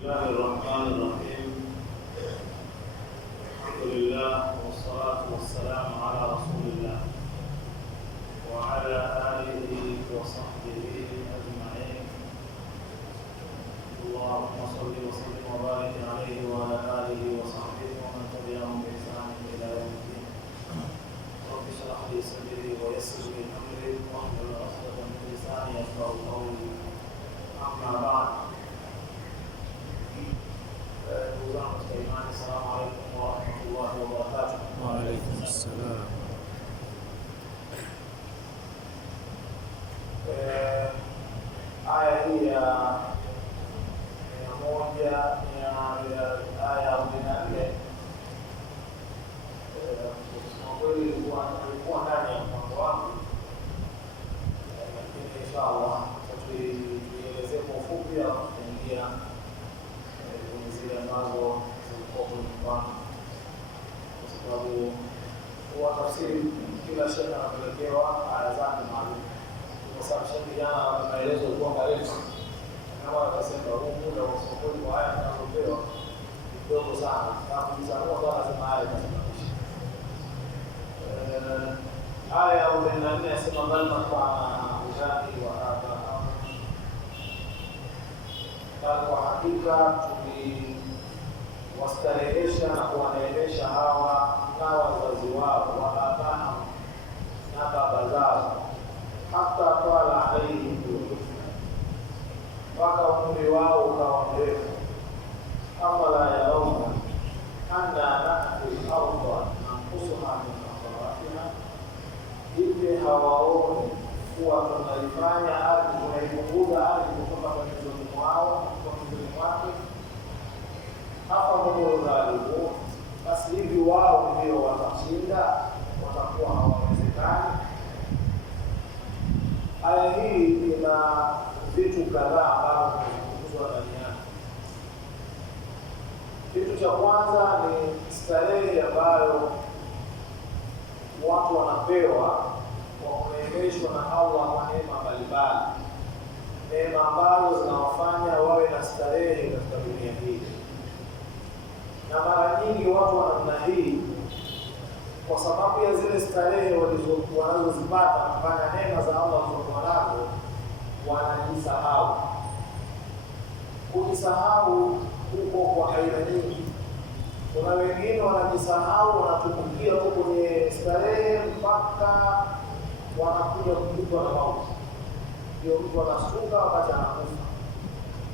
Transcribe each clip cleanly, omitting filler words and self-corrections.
الله الرحمن الرحيم. الحمد لله والصلاة والسلام على رسول الله وعلى آله وصحبه أجمعين. اللهم صل وسلم وبارك عليه وعلى آله وصحبه ومن تبعهم بإحسان إلى يوم الدين. رب اشرح لي صدري ويسر لي أمري واحلل عقدة من لساني يفقهوا قولي. أما بعد، السلام عليكم ورحمة الله وبركاته. وعليكم السلام. Aya hii ya 100 aya 44 kusema kweli ilikuwa ndani ya mpango wangu, lakini inshallah tuielezee kwa ufupi au kuingia kwenye zile ambazo zilikuwa kwenye mpango, kwa sababu huwa tafsiri kila shekhe anapelekewa aya zake maalum. Kwa sababu shekhe jana maelezo yalikuwa marefu, kama akasema huu muda wa sokoni kwa aya tunazopewa ni kidogo sana, na kuisanua kwa lazima aya itasimamisha. Aya ya 44 yasema bal mata'ana ujani wa aba'ahum, na kwa hakika tuliwastarehesha na kuwaneemesha hawa na wazazi wao wa aba'ahum na baba zao, hata twala alaihim al-umr, mpaka umri wao ukawa mrefu. Afala yarawna anna na'ti al-ardha nanqusuha min atrafiha, hivi hawaoni kuwa tunaifanya ardhi, tunaipunguza ardhi kutoka pembezoni mwao, kutoka pembezoni mwake. Hapa humo dhalimu, basi hivi wao ndio watashinda, watakuwa hawawezekani. Aya hii ina vitu kadhaa ambavyo vimezungumzwa ndani yake. Kitu cha kwanza ni starehe ambayo watu wanapewa kwa kuneemeshwa na Allah kwa neema mbalimbali, neema ambazo zinawafanya wawe na starehe katika dunia hii. Na mara nyingi watu wa namna hii, kwa sababu ya zile starehe wanazozipata kufanya neema za Allah walizokuwa nazo, wanajisahau. Kujisahau huko kwa aina nyingi. Kuna wengine wanajisahau, wanatumikia huko kwenye starehe mpaka wanakuja kupigwa na mauti, ndio mtu anasuka wakati anakufa.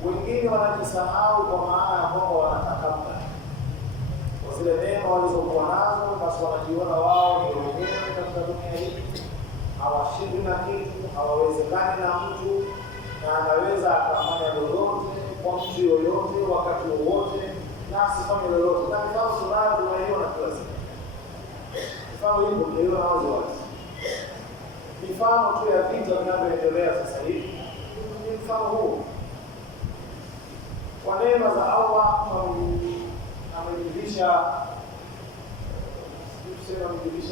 Wengine wanajisahau kwa maana ya kwamba wanatakabari kwa zile neema walizokuwa nazo, basi wanajiona wao ndio wenyewe katika dunia hii, hawashindi na kitu, hawawezekani na mtu, na anaweza akafanya lolote kwa mtu yoyote wakati wowote na asifanye lolote. Na mfano tunaiona kila siku, mfano hii ndio wazi wazi, mifano tu ya vita vinavyoendelea sasa hivi ni mfano huu. Kwa neema za Allah amejivisha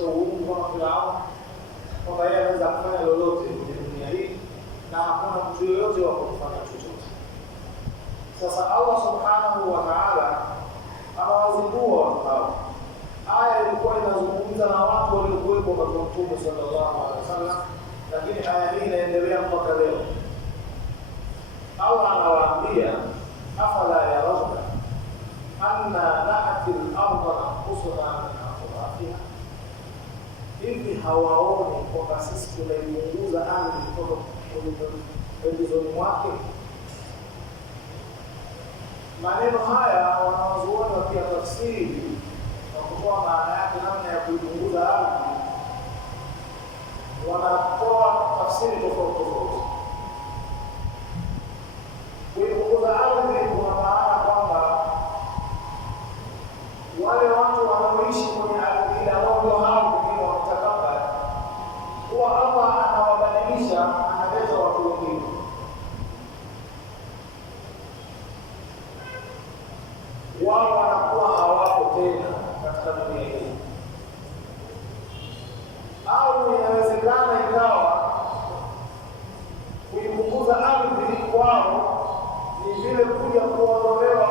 uungu kama Firauni, kwamba yeye anaweza kufanya lolote kwenye dunia hii na hakuna mtu yoyote wa kufanya chochote. Sasa Allah subhanahu wa ta'ala anawazindua watu hao. Aya ilikuwa inazungumza na watu waliokuwepo kwa Mtume sallallahu alaihi wasallam, lakini aya hii inaendelea mpaka leo. Allah anawaambia, afala yarawna anna na'ti al-ardha nanqusuha min atrafiha, hivi hawaoni kwamba sisi tunaipunguza ardhi kutoka pembezoni mwake? Maneno haya wanawazuoni wakiyatafsiri na kutoa maana yake namna ya kuipunguza ardhi, wanatoa tafsiri tofauti tofauti. Kuipunguza ardhi kuna maana kwamba wale watu wanaoishi kwenye ardhi ile ambao ndio hao wengine wametakabari, huwa Allah anawabadilisha, analeta watu wengine. Wao wanakuwa hawapo tena katika dunia hii. Au inawezekana ikawa kuipunguza ardhi kwao ni vile kuja kuondolewa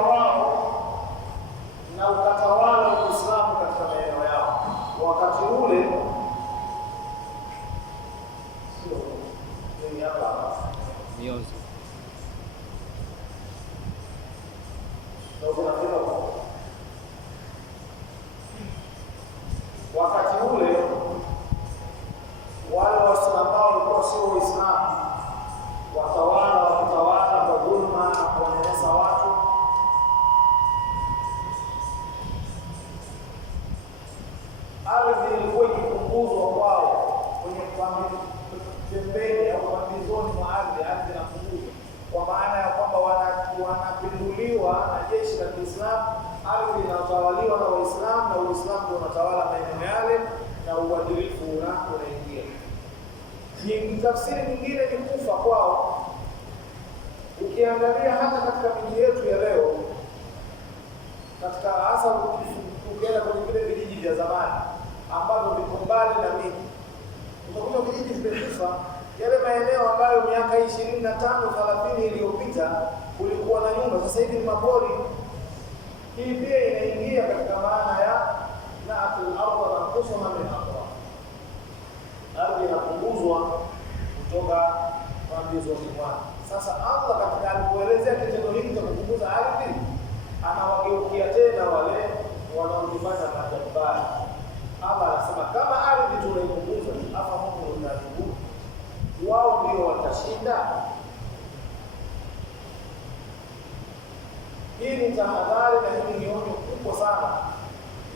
Kiislamu, ardhi inatawaliwa na Waislamu na Uislamu ndio unatawala maeneo yale na uadilifu unaingia. Tafsiri nyingine ni kufa kwao. Ukiangalia hata katika miji yetu ya leo, katika hasa ukienda kwenye vile vijiji vya zamani ambavyo viko mbali na miji, utakuta vijiji vimekufa. Yale maeneo ambayo miaka 25-30 iliyopita kulikuwa na nyumba, sasa hivi ni mapori. Hii pia inaingia katika maana ya na'atul ardha nanqusuha min aqra, ardhi inapunguzwa kutoka pambizoni mwake. Sasa Allah katika alipoelezea kitendo hiki cha kupunguza ardhi, anawageukia tena wale wanaojifanya majabari. Allah anasema kama ardhi tunaipunguza, afa Mungu unatubu, wao ndio watashinda. Hii ni tahadhari na hii ni onyo kubwa sana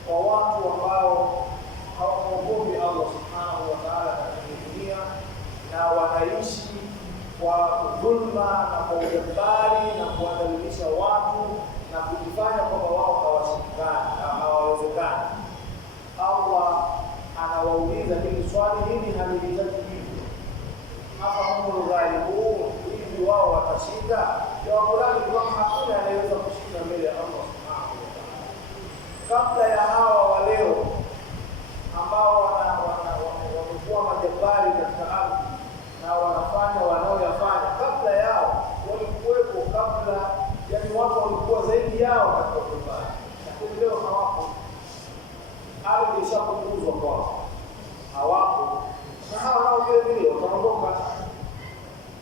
kwa watu ambao hawamwogopi Allah subhanahu wa ta'ala katika dunia na wanaishi kwa dhulma na kwa ujabari na kuwadhalilisha watu na kujifanya kwamba wao hawawezekani. Allah anawauliza hili swali, hili halihitaji jibu. Hapa Mungu ghalibun, hivi wao watashinda? Jawabu lake ni kwamba hakuna anayeweza kushinda mbele ya Allah subhanahu wa ta'ala. Kabla ya hawa wa leo ambao wamekuwa majabari katika ardhi na wanafanya wanaoyafanya, kabla yao walikuwepo, kabla yani watu walikuwa zaidi yao katika ujabari, lakini leo hawapo. Ardhi ishapunguzwa kwao, hawapo, na hawa nao vile vile wataondoka.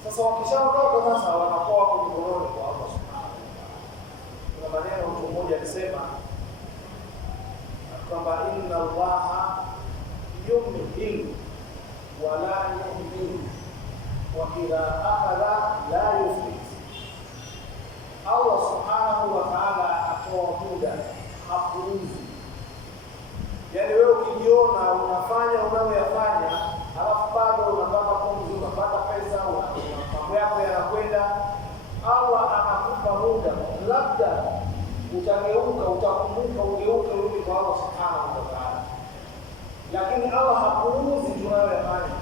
Sasa wakishaondoka, sasa wanakuwa wako mikononi kwa Allah subhanahu wa ta'ala. Kuna maneno mtu mmoja alisema kwamba inna Allaha yumhil wa la yuhmil wa idha akhadha la yuflit. Allah subhanahu wa ta'ala atoa muda, hapuuzi. Yaani wewe ukijiona unafanya unayoyafanya, halafu bado unapata pumzi, unapata pesa, mambo yako yanakwenda, Allah anakupa muda, labda utageuka, utakumbuka, ugeuke urudi kwa Allah subhanahu wa ta'ala. Lakini Allah hapuuzi tunayoyafanya.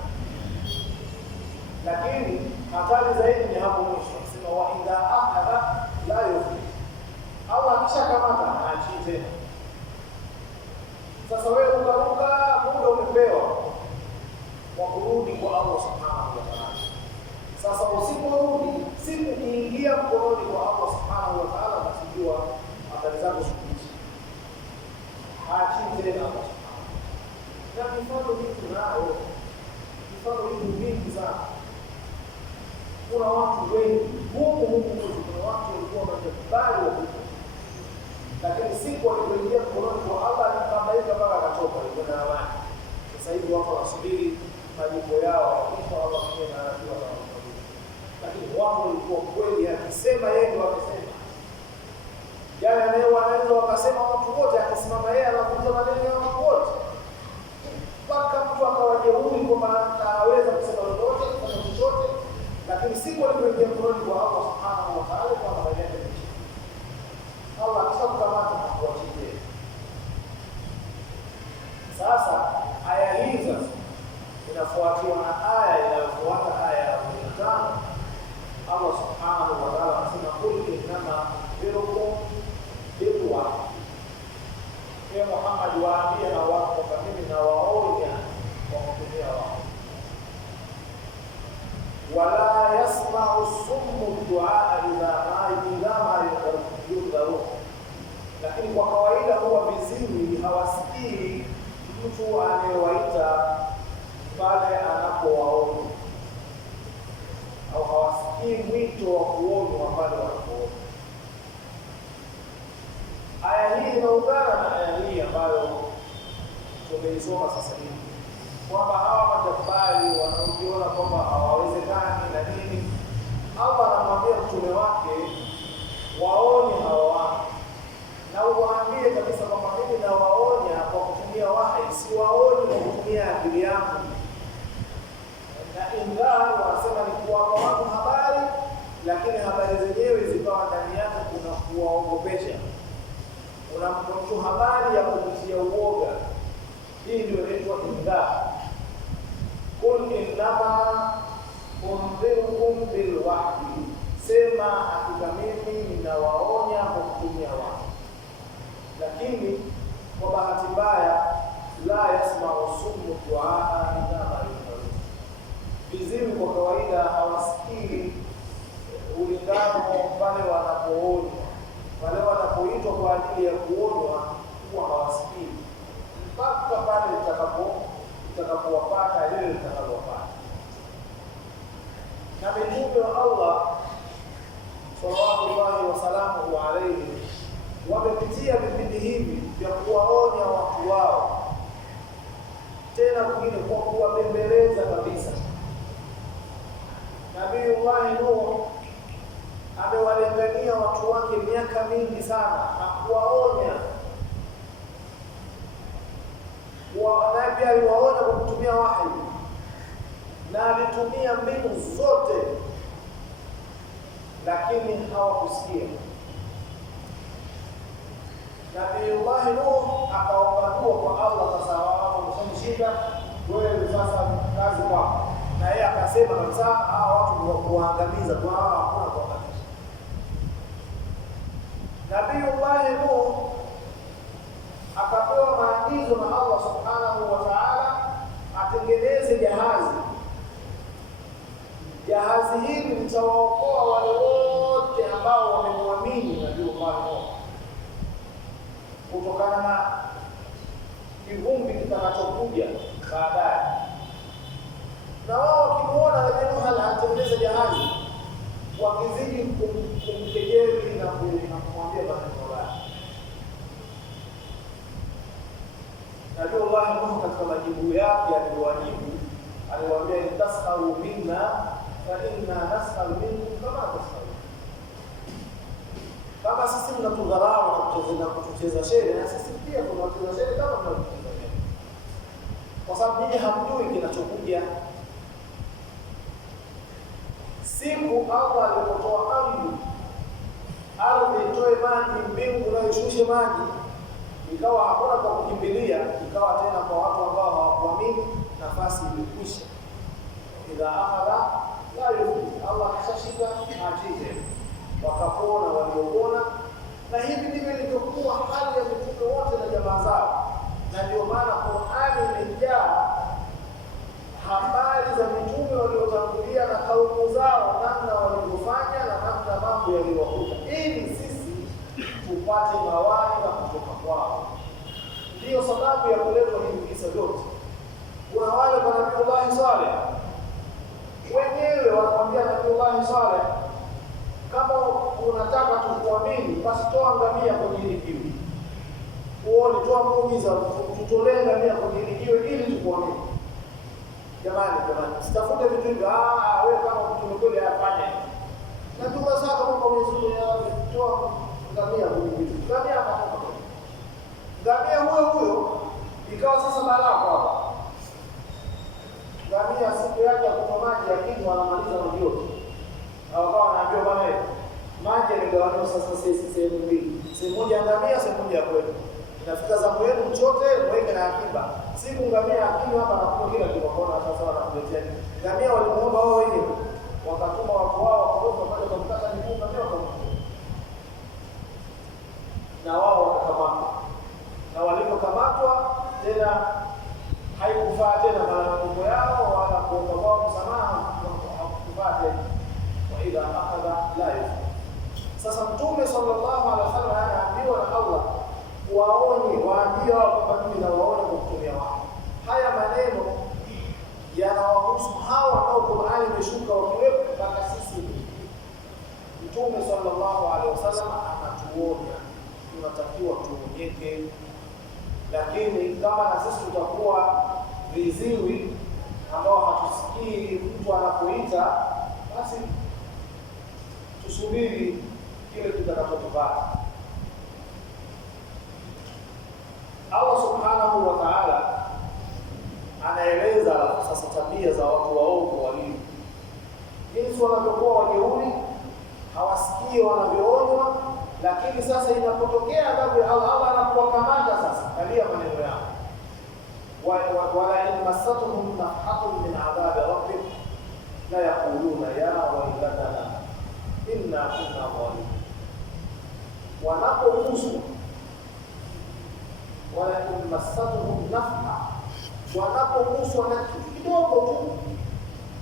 Lakini hatari zaidi ni hapo mwisho, anasema wa idha akhadha la yuflit. Allah akishakamata haachii tena. Sasa wewe ukaruka, muda umepewa wa kurudi kwa Allah subhanahu wa ta'ala. Sasa usiporudi, siku kiingia mkononi kwa Allah subhanahu wa ta'ala, basi jua habari zako zikuishi. Haachii tena Allah subhanahu. Na mifano hii tunayo, mifano hii mingi sana. Kuna watu wengi huku kuna watu walikuwa majabari wa huku, lakini siku walipoingia mkononi kwa Allah alikambaika mpaka akachoka, alikuwa na amani. Sasa hivi watu wanasubiri malipo yao, kisha Allah mwenyewe anajua watawalipa. Lakini wao walikuwa kweli, akisema yeye ndio amesema. Jana leo wanaweza wakasema watu wote, akisimama yeye anakuja maneno ya watu wote, mpaka mtu akawajeuri kwamba anaweza kusema lolote, kufanya chochote. Lakini siku walipoingia mkononi kwa Allah subhanahu wa ta'ala, kwa habari yake Allah akishakukamata na kuachilia. Sasa aya hizi inafuatiwa na aya inayofuata, aya ya 15. Allah subhanahu wa ta'ala anasema qul innama unzirukum bilwahyi. Ee Muhammad, waambie na watu kwamba mimi nawaonya kwa kutumia wao. Wala yasma'u summu du'a idha ma yudharu. Lakini kwa kawaida huwa viziwi hawasikii mtu anayewaita pale anapowaona, au hawasikii mwito wa kuonywa pale wanapoona. Aya hii inaungana na aya hii ambayo tumeisoma sasa hivi, kwamba hawa majabari wanaojiona kwamba hawawezekani na nini, Allah anamwambia mtume wake waonye hawa watu, na uwaambie kabisa kwamba mimi nawaonya kwa kutumia wahi, siwaonyi kwa kutumia akili yangu. Na ingawa wanasema ni kuwapa watu habari, lakini habari zenyewe zikawa ndani yake kuna kuwaogopesha. ninawaonya kwa kutumia watu. Lakini kwa bahati mbaya, la yasma'u summu du'a kama yufaru. Viziwi kwa kawaida hawasikii ulingano pale wanapoonywa, pale wanapoitwa kwa ajili ya kuonywa huwa hawasikii mpaka pale itakapowapata lile litakalowapata. Na mitume wa Allah sallallahu wa salamu alayhi wamepitia vipindi hivi vya kuwaonya watu wao, tena kwingine kwa kuwabembeleza kabisa. Nabii Nuh amewalengania watu wake miaka mingi sana na kuwaonya. Nabii aliwaonya kwa kutumia wahi na alitumia mbinu zote, lakini hawakusikia. Nabii Nuh akaomba dua kwa Allah, sasa wao wameshamshika, wewe sasa kazi kwako. Na yeye akasema kabisa, hawa watu wa kuangamiza kwa hawa hakuna kuangamiza. Nabii Nuh akapewa maagizo na Allah subhanahu wa ta'ala atengeneze jahazi. Jahazi hili litawaokoa wale wote ambao wamemwamini Nabii Nuh kutokana na kivumbi kitakachokuja baadaye. Na wao wakimuona Nabii Nuh anatengeneza jahazi, wakizidi kumkejeli na kumwambia maneno mabaya. Nabii Nuh katika majibu yake aliwaambia, tasharu minna fa inna nasharu minkum kama tasharu. Kama sisi mnatudharau na kutucheza shere, na sisi pia tunacheza shere kama mnatucheza shere, kwa sababu nyinyi hamjui kinachokuja. Siku Allah alipotoa amri ardhi itoe maji, mbingu na ishushe maji, ikawa hakuna kwa kukimbilia, ikawa tena kwa watu ambao hawakuamini, nafasi ilikwisha. Idha akhadha la yufid, Allah kishashika achize, wakapona waliopona. Na hivi ndivyo ilivyokuwa hali ya mitume wote na jamaa zao, na ndio maana Qur'ani imejaa habari za mitume waliotangulia na kaumu zao, namna walivyofanya na namna mambo yaliyowakuta, ili sisi tupate mawaidha kutoka kwao. Ndiyo sababu ya kuletwa hivi visa vyote. Kuna wale kwa Nabii Saleh wenyewe wanamwambia Nabii Saleh, kama unataka tukuamini, basi toa ngamia kwenye hili jiwe. Uone, toa muujiza, tutolee ngamia kwenye hili jiwe ili tukuamini. Jamani, sitafute vitu hivi. Wewe kama mtume kweli afanye. Na ndio sasa kama Mwenyezi Mungu anatoa ngamia kwenye vitu. Ngamia akatoka. Ngamia huyo ikawa sasa balaa hapa. Ngamia siku yake ya kunywa maji, lakini wanamaliza maji yote. Wakawa wanaambiwa bwana, maji yamegawanywa sasa sehemu mbili. Sehemu moja ngamia, sehemu moja kwetu. Inafika zamu yenu mchote, mweke na akiba. Siku ngamia akinywa hapa na kwa kila kitu kwa sasa wanakuletea. Ngamia walimuomba wao wenyewe, wakatuma watu wao wakaoka pale kwa mkata ni ngamia wakamchukua. Na wao wakakamatwa. Na walipokamatwa tena haikufaa tena malalamiko yao wala kuomba kwao msamaha, hakufaa tena. Wa idha akhadha la yufid. Sasa Mtume sallallahu alaihi wasallam anaambiwa na Allah waambie wao kwamba mimi nawaona kwa kutumia wao. Haya maneno yanawahusu hawa ambao Qur'ani imeshuka wakiwepo mpaka sisi. Mtume sallallahu alaihi wasallam anatuonya tunatakiwa tuonyeke, lakini kama na sisi tutakuwa viziwi ambao hatusikii mtu anapoita, basi tusubiri kile kitakachotupata. Allah subhanahu wa ta'ala anaeleza sasa tabia za watu waovu walio jinsi wanavyokuwa wajeuri, hawasikii wanavyoonywa. Lakini sasa inapotokea adhabu ya Allah anakuwakamata. Sasa kalia maneno yao, wala in masatuhum nafhatun min adhabi rabbik la yaquluna ya waylatana inna kunna zalimin. wanapoguswa, wala masatuhum naf'a, wanapoguswa na kitu kidogo tu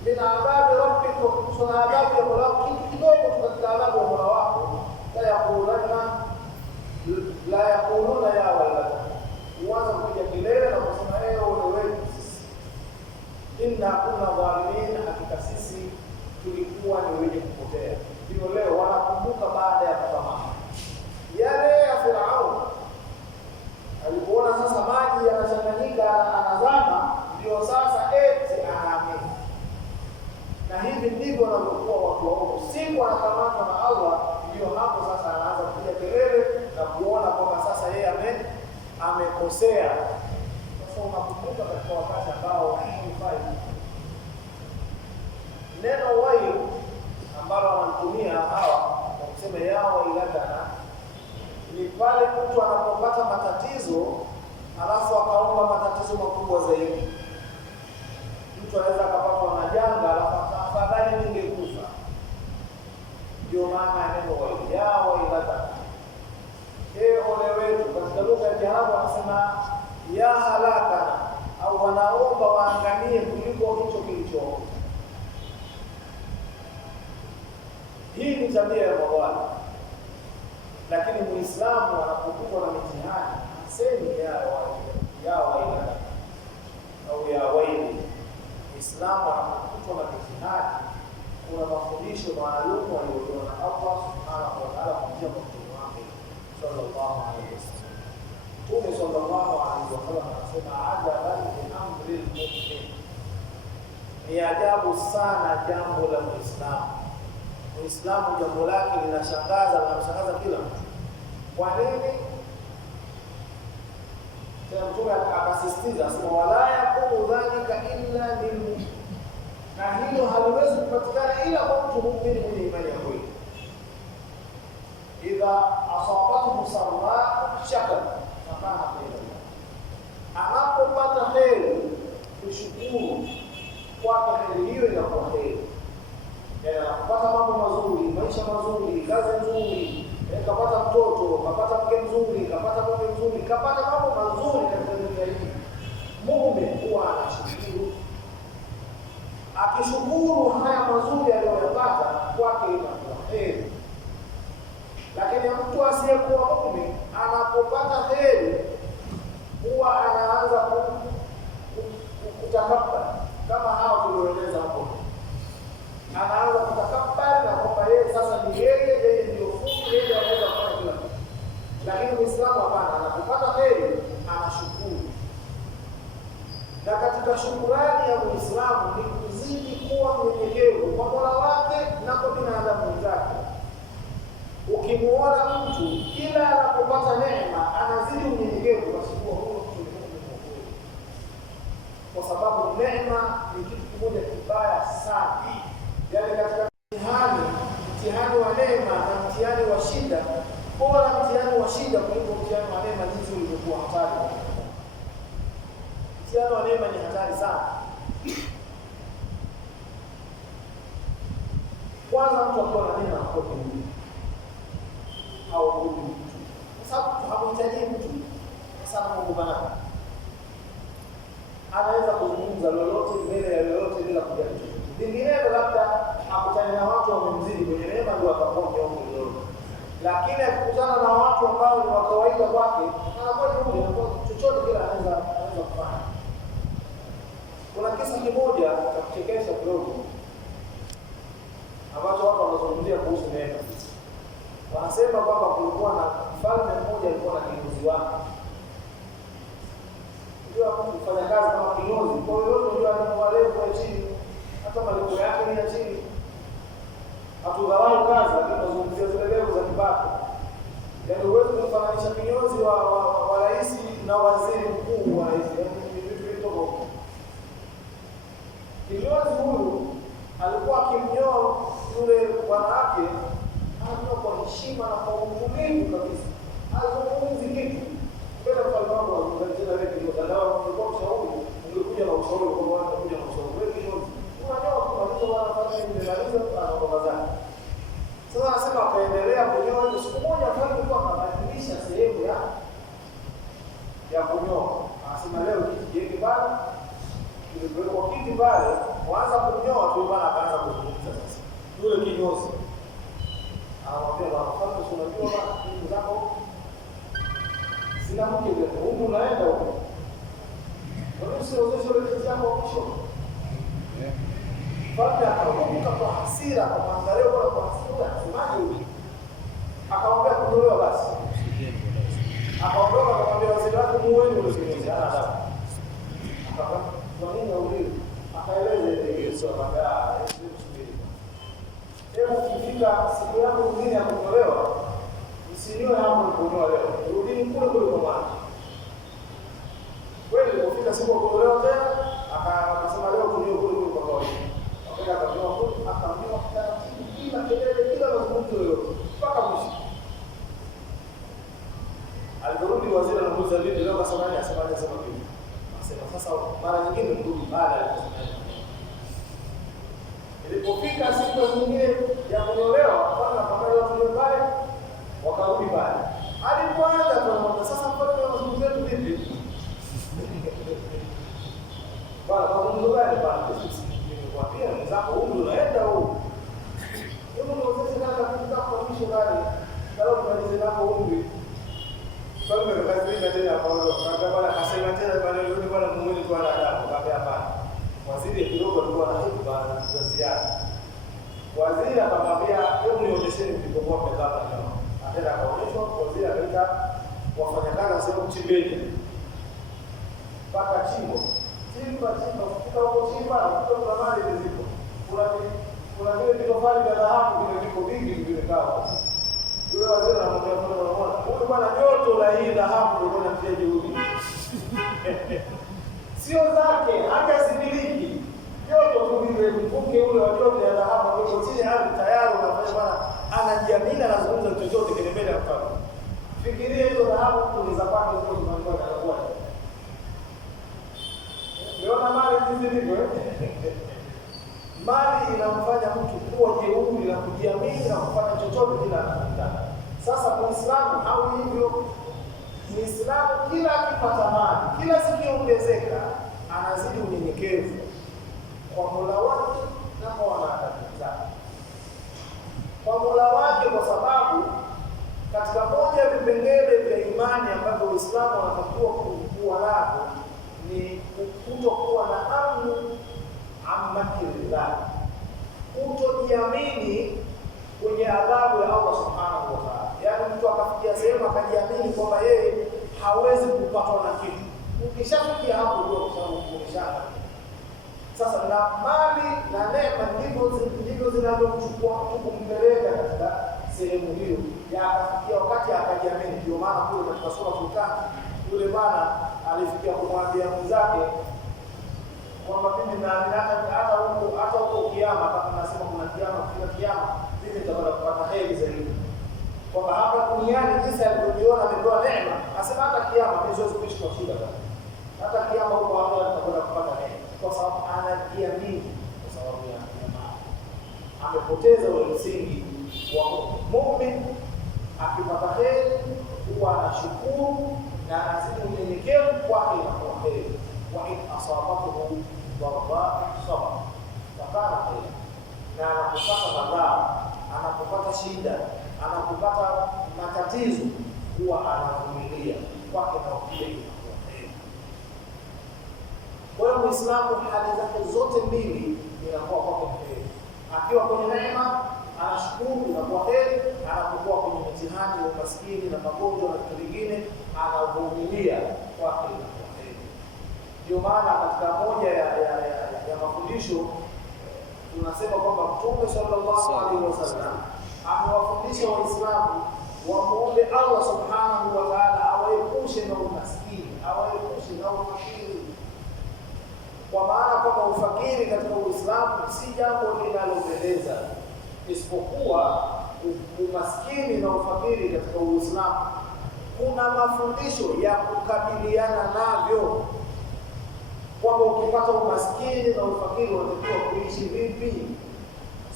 min adhabi rabbika, kusana adhabu ya Mola wako, kitu kidogo tu katika adhabu ya Mola wako, la yaquluna ya wailana, uanza kupiga kelele na kusema ole wetu sisi, inna kunna dhalimin, hakika sisi tulikuwa ni wenye kupotea. Ndio leo wanakumbuka baada ya kutamaha yale ya Firaun alipoona sasa maji yanachanganyika, anazama, ndio sasa eti anaamini. Na hivi ndivyo wanavyokuwa watu waovu. Siku anakamatwa na Allah, ndio hapo sasa anaanza kupiga kelele na kuona kwamba sasa yeye amekosea. Sasa unakumbuka katika wakati ambao haifai. Neno wail ambalo wanamtumia hawa kwa kusema yao iladana, ni pale mtu anapopata matatizo alafu akaomba matatizo makubwa zaidi. Mtu anaweza akapatwa na janga alafu afadhali ningekufa. Ndio maana ya neno wail, yao iladana, ole wetu. Katika lugha ya Kiarabu wanasema ya halaka, au wanaomba waangamie kuliko hicho kilicho. Hii ni tabia ya mawali. Lakini Muislamu anapokutwa na mitihani hasemi ya waila au ya waili. Muislamu anapokutwa na mitihani, kuna mafundisho maalum aliyotoa na Allah subhanahu wa ta'ala kupitia kwa Mtume wake sallallahu alaihi wasallam. Mtume sallallahu alaihi wasallam anasema ajaban min amri al-mu'min, ni ajabu sana jambo la Muislamu. Muislamu jambo lake linashangaza na linashangaza kila mtu. Kwa nini? Tena Mtume akasisitiza asema wala yakunu dhalika illa lilmu'min, na hilo haliwezi kupatikana ila kwa mtu muumini mwenye imani ya kweli. Idha asabatu sarra shakara fakana khairan, anapopata heri kushukuru kwa heri hiyo inakuwa heri. Yaani kupata mambo mazuri, maisha mazuri, kazi nzuri, kapata mtoto, kapata mke mzuri, kapata mume mzuri, kapata mambo mazuri katika dunia hii, muumini huwa anashukuru. Akishukuru haya mazuri aliyopata, kwake inakuwa heri. Lakini mtu asiyekuwa muumini anapopata heri huwa anaanza kutakabari, kama hao tulioeleza hapo. Anaanza kutakabari na kwamba yeye sasa ni yeye ndio fundi, yeye anaweza kufanya kila kitu. Lakini Muislamu hapana, anapopata heri anashukuru. Na katika shukrani ya Muislamu ni kuzidi kuwa mnyenyekevu kwa Mola wake na kwa binadamu wenzake. Ukimuona mtu kila anapopata neema anazidi unyenyekevu, basi huyo mtu ni muumini, kwa sababu neema ni kitu kimoja kibaya sana. Yaani katika mtihani wa neema na mtihani wa shida, bora mtihani wa shida kuliko mtihani wa neema, jinsi ulivyokuwa hatari. Mtihani wa neema ni hatari sana. Kwanza mtu akiwa na neema anakuwa kimwili au kundi mtu, kwa sababu hamhitaji mtu sana. Mungu bana anaweza kuzungumza lolote mbele ya lolote bila kujali kitu. Vinginevyo labda akutane na watu wamemzidi kwenye neema ndio atakuwa mnyonge kidogo. Lakini akikutana na watu ambao ni wa kawaida kwake, anakuwa ni Mungu, chochote kile anaweza kufanya. Kuna kisa kimoja cha kuchekesha kidogo ambacho watu wanazungumzia kuhusu neema. Wanasema kwamba kulikuwa na mfalme mmoja alikuwa na kinyozi wake. Ndio kufanya kazi kama kinyozi, kwa hiyo ndio anamwaleva chini, hata malipo yake ni ya chini. Hatudharau kazi, lakini tunazungumzia zile level za kipato. Yaani huwezi kufananisha kinyozi wa rais na waziri mkuu wa rais, yaani vitu tofauti. Kinyozi huyu alikuwa akimnyoa yule bwana wake, ananyoa kwa heshima na kwa utulivu kabisa. Hazungumzi kitu. Mbele mfalme wangu anazungumzia wewe ndio dawa kwa ushauri, ungekuja na ushauri kwa watu, kuja na ushauri wewe kinyozi. Unanyoa kwa mtu anafanya nini, anaweza anaongoza. Sasa anasema akaendelea kunyoa. Siku moja mfalme alikuwa wanafanya unajua bana ndugu zako sina mke leo, huko unaenda huko. Kwa nini usiozeshe ile kazi yako mwisho? Baada akakumbuka kwa hasira, kwa mangaleo wala kwa hasira, asemaje huyu? Akamwambia kuolewa basi. Akaondoka akamwambia waziri wake muweni ule kiongozi ana adabu. Akamwambia kwa nini huyu? Akaeleza ile Yesu akamwambia subiri. Hebu ukifika siku yako nyingine ya kuolewa, msiniwe hapo kuolewa leo. Rudini kule kule kwa mwana. Kweli ukifika siku ya kuolewa tena, akasema leo tunio kule kule kwa kawaida. Akaenda akamwambia kule, akamwambia taratibu bila kelele bila mazungumzo yoyote mpaka mwisho. Aliporudi waziri anamuuliza vipi leo kasema nini? Asema hivi. Asema sasa mara nyingine mrudi baada ya kusema. Ilipofika siku nyingine ya kuolewa, kwanza pamoja watu wale pale wakarudi pale. Alipoanza tunaomba sasa mpaka mazungumzo yetu vipi? Bwana mazungumzo gani bwana? Nimekwambia mzako huyu unaenda huko. Hebu niwezeshe kama kwa mwisho gani? Kama tunalize nako huyu. Kwa hiyo nikazidi tena kwa bwana akasema tena bwana yule bwana muumini kwa adabu kaambia hapana. Waziri kidogo alikuwa na hiyo bwana za ziada. Waziri akamwambia hebu nionyesheni mlipokuwa mmekaa leo. Akaenda akaonyeshwa, waziri akaita wafanyakazi sasa kuchimbeni. Paka chimbo. Chimba kufika huko chimba, kutoka kuna mali zilipo. Kuna vile vitofali vya dhahabu vile viko vingi vimekaa. Yule waziri anamwambia bwana, huyu bwana joto la hii dhahabu ndio anatia juhudi. Sio zake, hata similiki. Joto tu vile mkuke ule wa joto ya dhahabu ndio chini hadi tayari unafanya bwana anajiamini anazungumza chochote kile mbele ya mfano. Fikiria hizo dhahabu kuuliza kwake huko kwa anakuwa. Unaona mali hizi ndivyo mali inamfanya mtu kuwa jeuri na kujiamini na kufanya chochote bila kutaka. Sasa Muislamu au hivyo, Muislamu kila akipata mali, kila sikiongezeka, anazidi unyenyekevu kwa Mola wake na kwa wanadamu zake. Kwa Mola wake kwa sababu katika moja ya vipengele vya imani ambavyo Uislamu unatakiwa kuwa navyo ni kutokuwa na amnu ammakirillah, kutojiamini kwenye adhabu ya Allah subhanahu wa ta'ala. Yaani mtu akafikia sehemu akajiamini kwamba yeye hawezi kupatwa na kitu. Ukishafikia hapo ndio umeshana. Sasa na mali na neema ndivyo zinazomchukua kumpeleka katika sehemu hiyo ya akafikia wakati akajiamini. Ndio maana kule katika sura Al-Kahf yule bwana alifikia kumwambia mwenzake kwamba mimi naamini hata huko kiyama, kama nasema kuna kiyama, kila kiyama mimi nitakwenda kupata heri zaidi. Kwamba hapa duniani jinsi alivyojiona amepewa neema, asema hata kiyama mimi siwezi kuishi kwa shida bwana. Hata kiyama huko hapo nitakwenda kupata heri. Kwa sababu anajiamini, kwa sababu ya imani. Amepoteza ule msingi wa muumini. Akipata heri huwa anashukuru na anazidi unyenyekevu kwake na kwa heri. Wa in asabatuhu dharra sabara fakana khayr, na anapopata madhara, anapopata shida, anapopata matatizo huwa anavumilia kwake na pia inakuwa heri. Kwa hiyo Muislamu hali zake zote mbili inakuwa kwake heri. Akiwa kwenye neema anashukuru inakuwa heri, anapokuwa kwenye mitihani ya umaskini na magonjwa na vitu vingine anavumilia kwake inakuwa heri. Ndio maana katika moja ya mafundisho tunasema kwamba Mtume sallallahu alaihi wasallam amewafundisha Waislamu wamuombe Allah subhanahu wa ta'ala awaepushe na umaskini, awaepushe na ufakiri. Kwa maana kwamba ufakiri katika Uislamu si jambo linalopendeza, isipokuwa umaskini na ufakiri katika Uislamu kuna mafundisho ya kukabiliana navyo. Kwamba ukipata umaskini na ufakiri unatakiwa kuishi vipi?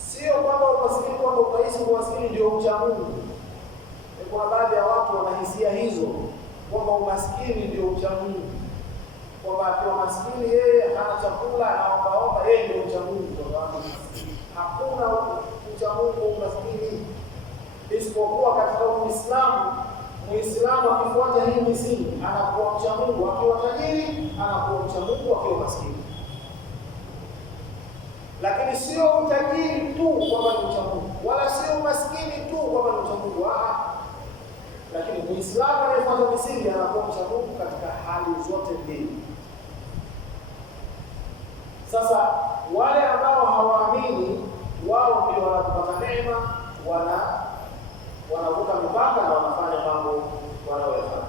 Sio kwamba umaskini kwamba utaishi umaskini ndio ucha Mungu. Kuna baadhi ya watu wanahisia hizo kwamba umaskini ndio ucha Mungu. Kwamba akiwa maskini yeye hana chakula anaomba yeye ndio ucha Mungu. Kwa sababu hakuna ucha Mungu umaskini. isipokuwa katika Uislamu. Muislamu akifuata hii misingi anakuwa mcha Mungu akiwa tajiri, anakuwa mcha Mungu akiwa maskini. Lakini sio utajiri tu kwamba ni mcha Mungu, wala sio maskini tu kwamba ni mcha Mungu. Lakini Muislamu anayefuata misingi anakuwa mcha Mungu katika hali zote mbili. Sasa wale ambao hawaamini, wao ndio wanapata neema, wanavuka mipaka na wanafanya mambo wanayofanya.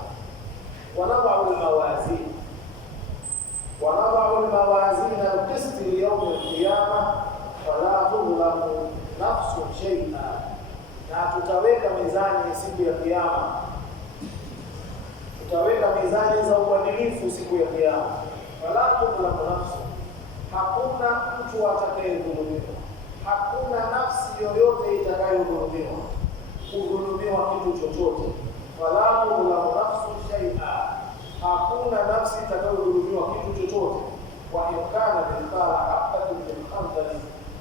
Wanadau al-mawazin al-qist li yawm al-qiyamah fala tudlamu nafsun shay'a, na tutaweka mizani siku ya kiyama, tutaweka mizani za uadilifu siku ya kiyama. Fala tudlamu nafsun, hakuna mtu atakayedhulumiwa, hakuna nafsi yoyote itakayodhulumiwa kitu chochote. Fala tudlamu nafsun shay'a, hakuna nafsi itakayodhulumiwa kitu chochote. Wa in kana mithqala habatin min khardalin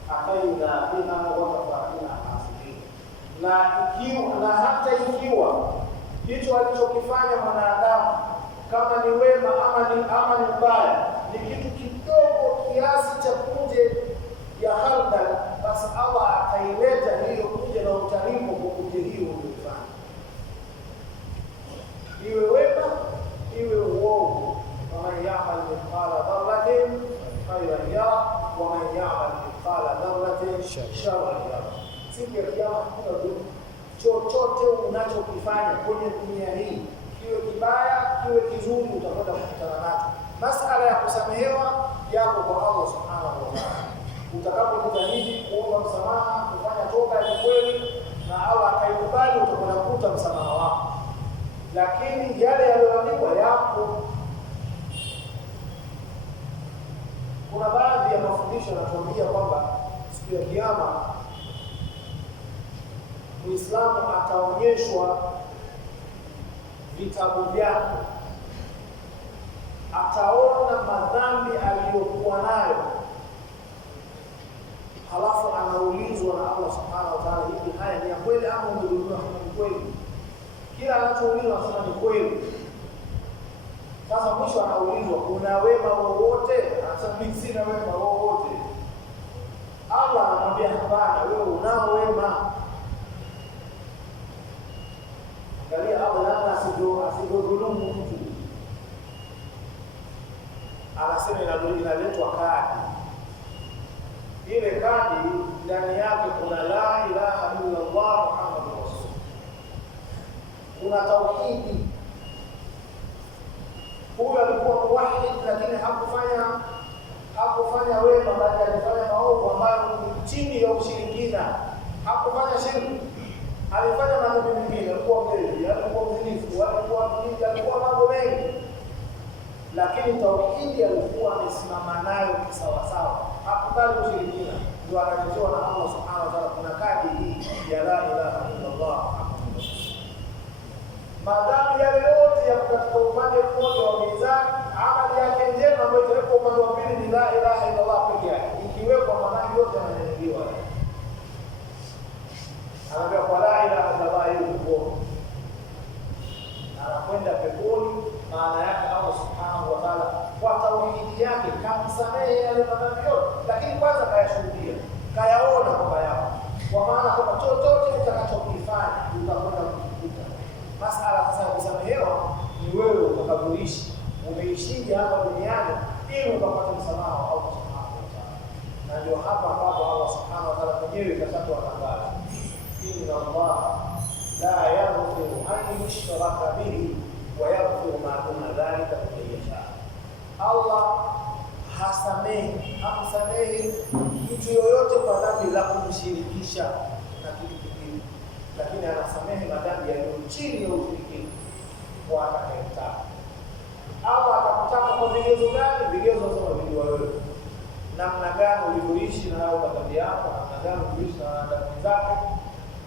ataina biha wa kafarina hasibin, na hata ikiwa hicho alichokifanya mwanadamu kama ni wema ama ni mbaya ni kitu kidogo kiasi cha punje ya khardal, basi Allah ataileta hiyo punje na utalipo kwa punje hiyo uliyofanya, iwe wema iwe uovu. Waman ya'mal mithqala dharratin khayran yara wa man ya'mal mithqala dharratin sharran yara. Siku ya kiyama hakuna chochote unachokifanya kwenye dunia hii, kiwe kibaya kiwe kizuri, utakwenda kukutana nacho. Masala ya kusamehewa yako kwa Allah subhanahu wa ta'ala. Utakapojitahidi kuomba msamaha, kufanya toba ya kweli na Allah akaikubali, utakwenda kukuta msamaha wako. Lakini yale yaliyoandikwa yapo. Kuna baadhi ya mafundisho yanatuambia kwamba siku ya kiyama Muislamu ataonyeshwa vitabu vyake, ataona madhambi aliyokuwa nayo, halafu anaulizwa na Allah subhanahu wa ta'ala, hivi haya ni ya kweli ama umedhulumiwa? Ni kweli. Kila anachoulizwa anasema ni kweli. Sasa mwisho anaulizwa, kuna wema wowote? Anasema mimi sina wema wowote. Allah anamwambia hapana, wewe unao wema. Angalia Allah namna asidhulumu mtu. Anasema inaletwa kadi. Ile kadi ndani yake kuna la ilaha illa Allah Muhammadur Rasul, kuna tauhidi. Huyu alikuwa muwahhid lakini hakufanya wema, bali alifanya maovu ambayo ni chini ya ushirikina. Hakufanya shirki, alifanya mambo mengine, alikuwa mlevi, alikuwa mzinifu, alikuwa mambo mengi, lakini tauhidi alikuwa amesimama nayo kisawasawa, hakubali ushirikina. Ndio analetewa na Allah subhanahu wa ta'ala, kuna kadi hii ya la ilaha illa Allah. Madhambi yale yote ya katika upande mmoja wa mizani, amali yake njema ambayo itawekwa upande wa pili ni la ilaha illa Allah pekee yake, ikiwekwa madhambi yote yananyanyuliwa. Anaambia kwa la ilaha illa Allah yuko anakwenda peponi. Maana yake Allah subhanahu wa ta'ala kwa tauhidi yake kamsamehe yale madhambi yote, lakini kwanza kayashuhudia, kayaona kwamba yapo, kwa maana kwamba chochote utakachokifanya utakwenda kukuta. Masala sasa ya kusamehewa ni wewe utakapoishi, umeishije hapa duniani ili ukapata msamaha wa Allah subhanahu wa ta'ala. Na ndio hapa ambapo Allah subhanahu wa ta'ala mwenyewe kashatoa tangazo, inna Allah la yaghfiru an yushraka bihi wa yaghfiru ma duna dhalika liman yasha. Allah hamsamehi mtu yoyote kwa dhambi la kumshirikisha na kitu kingine, lakini anasamehe madhambi yaliyo chini ya ushirikina kwa atakayetaka. Allah atakutaka kwa vigezo gani? Vigezo sema vijua wewe, namna gani ulivyoishi na hao madhambi yako, namna gani ulivyoishi na dhambi zako.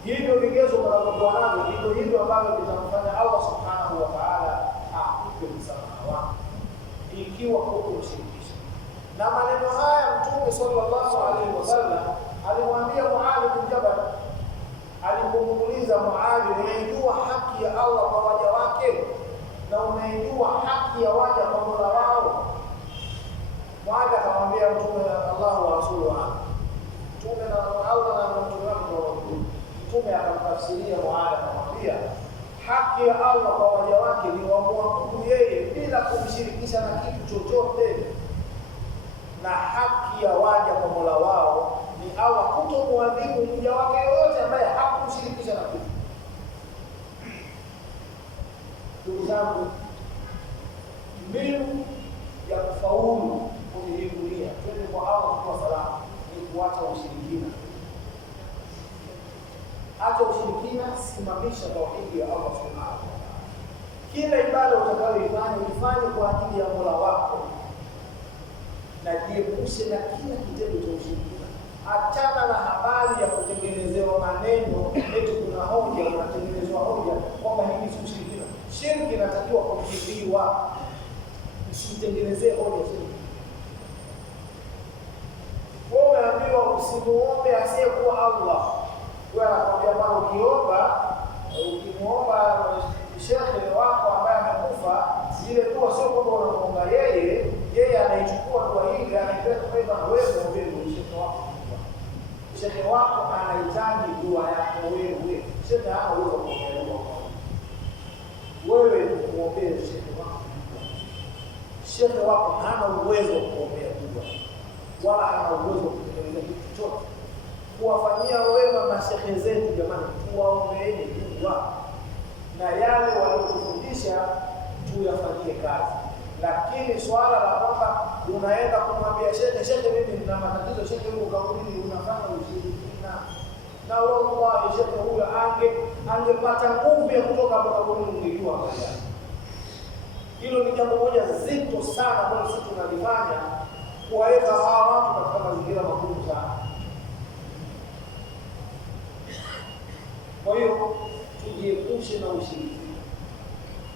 Hivyo vigezo unavyokuwa navyo ndivyo hivyo ambavyo vitamfanya Allah subhanahu wa ta'ala akupe msamaha wako ikiwa hukumshirikisha. Na maneno haya Mtume sallallahu alaihi wasallam alimwambia Muadh bin Jabal, alipomuuliza Muadh, unaijua haki ya Allah kwa waja wake na unaijua haki ya waja kwa Mola wao? Muadh akamwambia Mtume, Allahu wa rasuluhu Mtume na Allah na mtume wake. Mtume akamtafsiria Muadh akamwambia, haki ya Allah kwa waja wake ni wamwabudu yeye bila kumshirikisha na kitu chochote, na haki ya waja kwa Mola wao ni Allah kutomwadhibu mja wake yoyote ambaye hakumshirikisha na kitu. Ndugu zangu, mbinu ya kufaulu kwenye hii dunia, twende kwa Allah kwa salama, ni kuacha ushirikina. Acha ushirikina, simamisha tauhidi ya Allah subhanahu wa ta'ala. Kila ibada utakayoifanya ifanye kwa ajili ya Mola wako, na jiepushe na kila kitendo cha ushirikina. Achana na habari ya kutengenezewa maneno eti kuna hoja, unatengenezwa hoja kwamba hili si ushirikina. Shirki inatakiwa kukimbiwa, usitengenezee hoja shirki. Wewe unaambiwa usimuombe asiyekuwa Allah. Wewe anakuambia bwana, ukimuomba shekhe wako ambaye amekufa, ile dua sio kwamba unamuomba yeye anaichukua dua hili anaipeleka kwa wewe, muombe shekhe wako. Shekhe wako anahitaji dua yako wewe. Shekhe hana uwezo wa kuomba dua. Wewe muombe shekhe wako. Shekhe wako hana uwezo wa kuombea dua, wala hana uwezo wa kutengeneza kitu chochote. Kuwafanyia wema mashehe zetu, jamani, tuwaombeeni dua na yale waliotufundisha tuyafanyie kazi. Lakini swala la kwamba unaenda kumwambia shekhe, mimi nina matatizo, shekhe huyo kauli unafanya ushirikina, na wallahi shekhe huyo angepata nguvu ya kutoka hapo kaburi ungejua habari yake. Hilo ni jambo moja zito sana ambalo sisi tunalifanya, kuwaweka hawa watu katika mazingira magumu sana. Kwa hiyo tujiepushe na ushirikina.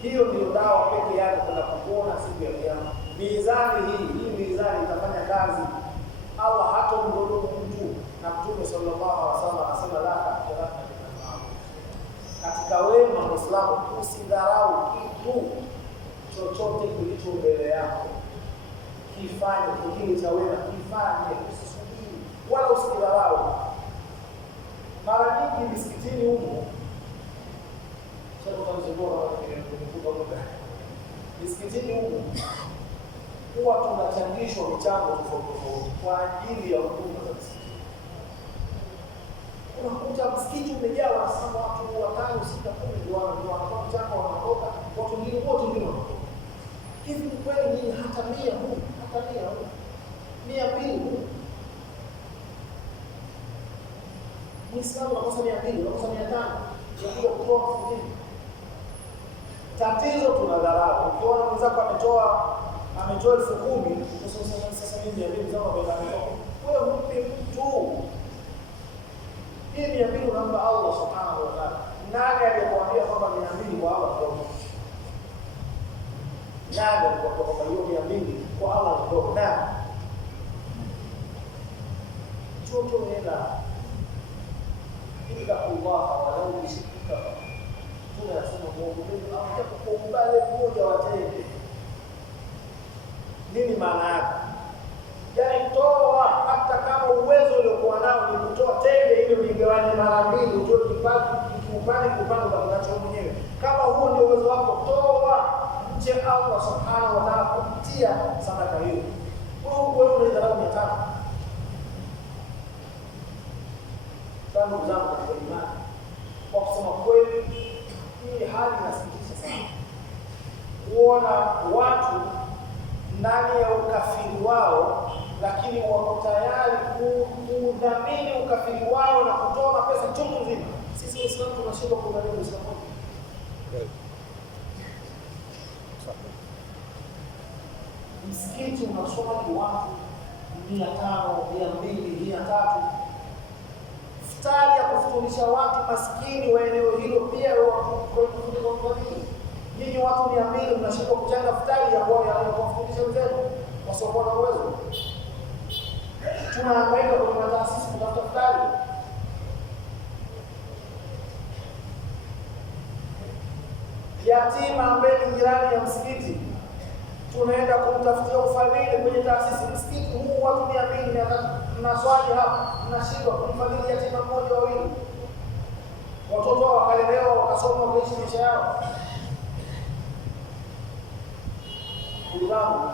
Hiyo ndio dawa pekee yake kwenda kupona siku ya Kiyama. Mizani hii mizani itafanya kazi. Allah hatomdhulumu mtu, na Mtume sallallahu alaihi wasallam anasema la tahqiranna min al-ma'ruf. Katika wema Muislamu usidharau kitu chochote kilicho mbele yako. Kifanye kile cha wema, kifanye, usisubiri wala usidharau. Mara nyingi misikitini huko misikitini huko huwa tunachangishwa michango tofauti kwa ajili ya huduma za msikiti. Unakuta msikiti umejaa, wanasema watu 5, 6, 10 ndio wanatoa mchango, wanaondoka, watu wengine wote ndio wanatoka. Hivi ni kweli nini? Hata 100 huko, hata 100 huko, 200 huko. Muislamu anakosa 200, anakosa 500 ya kutoa msikitini. Tatizo tunadharau. Ukiona mwenzako ametoa 10,000, sasa mimi 200 zangu ametoa. Wewe humpi mtu. Hii 200 unampa Allah subhanahu wa ta'ala. Nani aliyekwambia kwamba 200 kwa Allah ndio? Nani alikwambia kwamba hiyo 200 kwa Allah ndio? Nani? Choto hela. Ila Allah walau bishika. Tunasema Mungu anataka kukubali mmoja watende. Nini maana yake? Yaani toa, hata kama uwezo uliokuwa nao ni kutoa tende ili uigawanye mara 2, utoe kipande utakacho mwenyewe. Kama huo ndio uwezo wako, toa, mche Allah subhanahu wa ta'ala kupitia sadaka hiyo. Wewe unadharau 500. Ndugu zangu katika imani, kwa kusema kweli, hii hali inasikitisha sana. Kuona watu ndani ya ukafiri wao, lakini wako tayari kudhamini ukafiri wao na kutoa pesa chungu nzima. Sisi Waislamu tunashindwa kudhamini Uislamu. Msikiti unaswali watu 500, 200, 300. Iftari ya kufuturisha watu maskini wa eneo hilo pia watu. Nyinyi watu 200 mnashindwa kuchanga iftari ya kuwafuturisha wenzenu wasiokuwa na uwezo. Tunahangaika kwenye taasisi kutafuta iftari. Yatima ambaye ni jirani ya msikiti, tunaenda kumtafutia ufadhili kwenye taasisi. Msikiti huu watu 200 mnaswali hapa, mnashindwa kumfadhili yatima mmoja wawili, watoto wao wakalelewa wakasoma wakaishi maisha yao. Ndugu,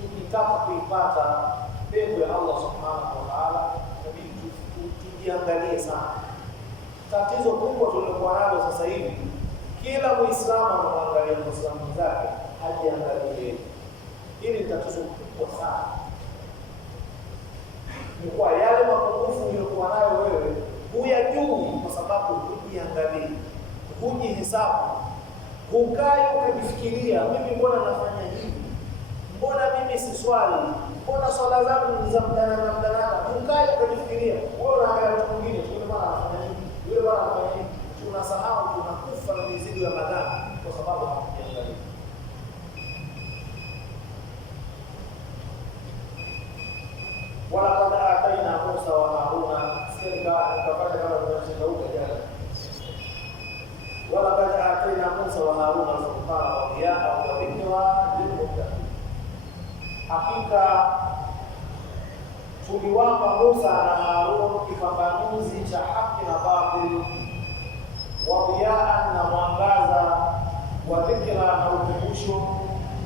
tukitaka kuipata pepo ya Allah subhanahu wa ta'ala, inabidi tujiangalie sana. Tatizo kubwa tuliokuwa nalo sasa hivi, kila Muislamu anaangalia Muislamu zake, hajiangalie. Hili ni tatizo kubwa sana. Ni kwa yale mapungufu uliyokuwa nayo wewe huyajui, kwa sababu hujiangalie, hujihesabu, hukai ukajifikiria, mimi mbona nafanya hivi? Mbona mimi si swali? Mbona swala zangu ni za mdana? Hukai ukajifikiria, wewe unaangalia mtu mwingine, yule bwana anafanya hivi, yule bwana anafanya hivi. Tunasahau tunakufa na mizigo ya madhambi kwa sababu hatujiangalia. Walaqad atayna Musa wa Haruna, sikafanya kama tunashauka jana. Walaqad atayna Musa wa Haruna al-furqana wa diyaa wa dhikra lil-muttaqin. Hakika tuliwapa Musa na Harun kipambanuzi cha haki na batili, wa diyaa na mwangaza, wa dhikra na ukumbusho,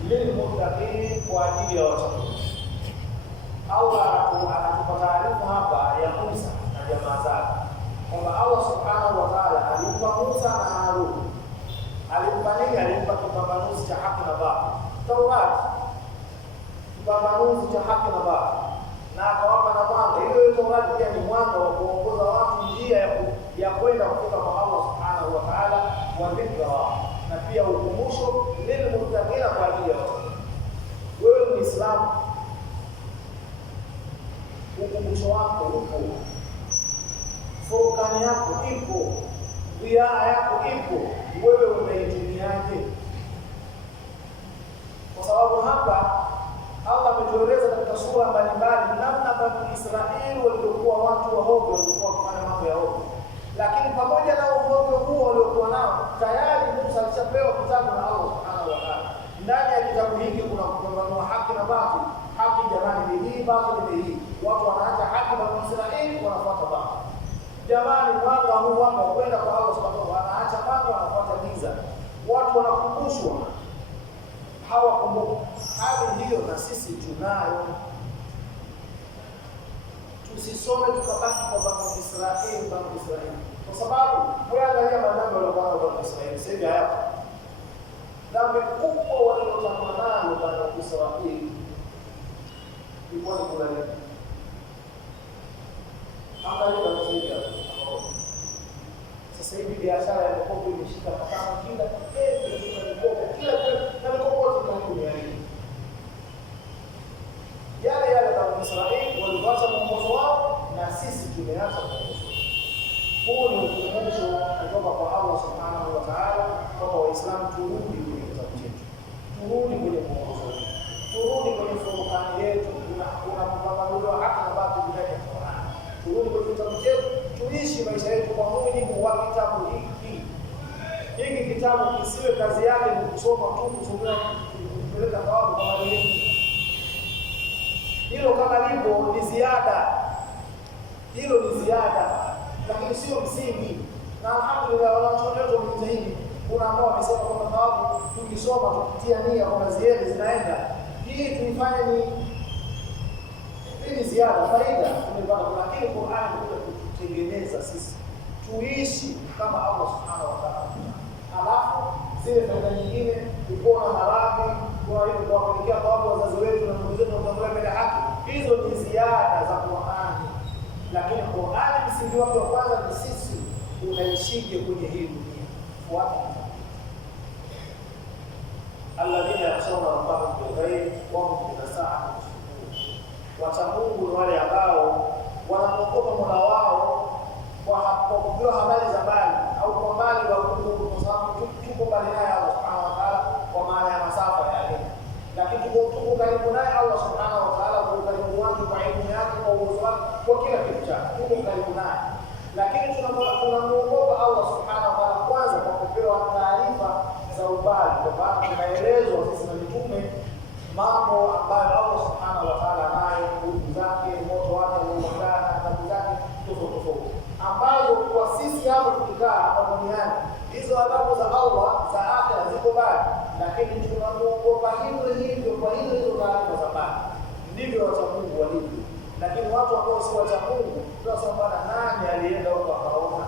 lil-muttaqin, kwa ajili ya wachamungu. Allah anatupa taarifa hapa ya Musa na jamaa zake kwamba Allah subhanahu wa ta'ala alimpa Musa na Harun, alimpa nini? Alimpa kipambanuzi cha haki na batili, Taurat, kipambanuzi cha haki na batili, na akawapa na mwanga. Hiyo Taurat pia ni mwanga wa kuongoza watu njia ya kwenda kufika kwa Allah subhanahu wa ta'ala, wa dhikra, na pia ukumbusho lilmuttaqina, kwa ajili ya watu. Wewe ni Muislamu, ukumbusho wako upo, furqani yako ipo, dhiaa yako ipo, wewe unaitumiaje? Kwa sababu hapa Allah ametueleza katika sura mbalimbali namna Bani Israeli waliokuwa watu wa hovyo, walikuwa wakifanya mambo ya hovyo. Lakini pamoja na hovyo huo waliokuwa nao, tayari Musa alishapewa kitabu na Allah subhanahu wa ta'ala. Ndani ya kitabu hiki kuna kupambanua haki na batili. Haki jamani ni hii, batili ni hii. Watu wanaacha haki Bani Israeli, wanafuata batili. Jamani, mwanga huu wako kwenda kwa Allah subhanahu wa ta'ala, wanaacha mwanga, wanafuata giza. Watu wanakumbushwa, hawakumbuki. Hali hiyo na sisi tunayo. Tusisome tukabaki kwa Bani Israeli, kwa sababu wewe angalia madhambi waliokuwa Bani Israeli sasa hivi hayapo. Dhambi kubwa waliotamana nalo Bani Israeli ilikuwa ni kula nini? Angalia Bani Israeli sasa hivi biashara ya mikopo imeshika kama kila na mikopo yote duniani. Yale Bani Israeli waliacha mwongozo wao, na sisi tumeacha mwongozo. Huu ni ukumbusho kutoka kwa Allah subhanahu wa ta'ala kwamba Waislamu turudi kwenye kitabu chetu, turudi kwenye mwongozo wetu, turudi kwenye furqani yetu. Kuna mpambanuzi wa haki na batili ndani ya Qur'an. Turudi kwenye kitabu chetu, tuishi maisha yetu kwa mujibu wa kitabu hiki. Hiki kitabu kisiwe kazi yake ni kusoma tu, kusomea kupeleka thawabu kwa wengine. Hilo kama lipo ni ziada, hilo ni ziada, lakini sio msingi. Na alhamdulillah wanachuoni wetu wamejitahidi. Kuna ambao wamesema kwamba thawabu tukisoma tukitia nia kwamba ziada zinaenda, hii tuifanye ni ziada, faida tumepata. Lakini Qur'an ndio kututengeneza sisi tuishi kama Allah subhanahu wa ta'ala. Alafu zile faida nyingine, kupona maradhi, kuwapelekea thawabu wazazi wetu na ndugu zetu watakuwa mbele haki, hizo ni ziada za Qur'an. Lakini Qur'an msingi wake wa kwanza ni sisi unaishije kwenye hii dunia. Fuata alladhina yakhshawna rabbahum bil-ghaib wa hum bi-sa'ati yashkurun. Wacha Mungu ni wale ambao wanaogopa Mola wao kwa kujua habari za mbali au kwa mbali wa Mungu, kwa sababu tuko mbali naye Allah subhanahu wa ta'ala kwa maana ya masafa yake, lakini tuko karibu naye Allah subhanahu wa ta'ala kwa ukaribu wake, kwa elimu yake, kwa uwezo wake, kwa kila kitu chake, tuko karibu naye. Lakini tunamuogopa Allah subhanahu wa ta'ala hizo adhabu za Allah za akhira ziko bali, lakini tunamuogopa hivyo kwa hizo taarifa za bali. Ndivyo wacha Mungu walivyo. Lakini watu ambao si wacha Mungu, tunasema bwana, nani alienda huko akaona?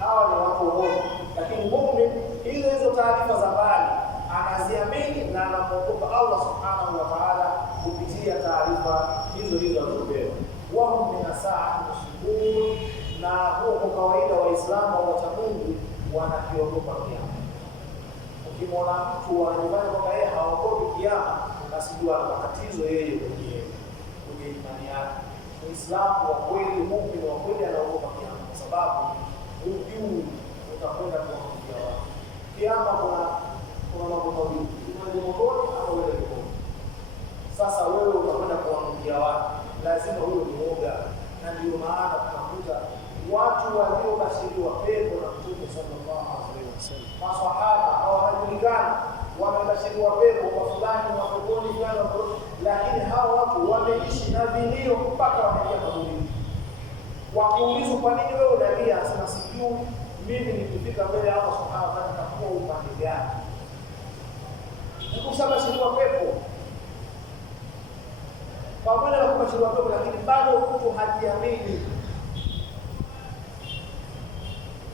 Hawa ni watu waovu. Lakini muumini hizo taarifa za bali anaziamini na anamuogopa Allah subhanahu wa ta'ala kupitia taarifa hizo alizopewa. Wao min saa muslimun, na kwa kawaida Waislamu wa wacha Mungu wanakiogopa kiama. Ukimwona mtu anafanya kwamba yeye haogopi kiama, basi jua ana matatizo yeye kwenye imani yake. Muislamu wa kweli, muumini wa kweli anaogopa kiama, kwa sababu hujui utakwenda kuangukia wapi. Kiama kuna mambo mawili, unaenda motoni au unaenda peponi. Sasa wewe utakwenda kuangukia wapi? Lazima wewe ni mwoga, na ndio maana tunakuta watu waliobashiriwa pepo na Mtume sallallahu alaihi wasallam, maswahaba hawajulikana wamebashiriwa pepo kwa fulani wa peponi fulani, lakini hao watu wameishi na vilio mpaka wameingia kaburini. Wakiulizwa kwa nini wewe unalia, anasema sijui, mimi nikifika mbele ya Allah subhanahu wa ta'ala nitakuwa upande gani? Ukishabashiriwa pepo pamoja na kubashiriwa pepo, lakini bado mtu hajiamini.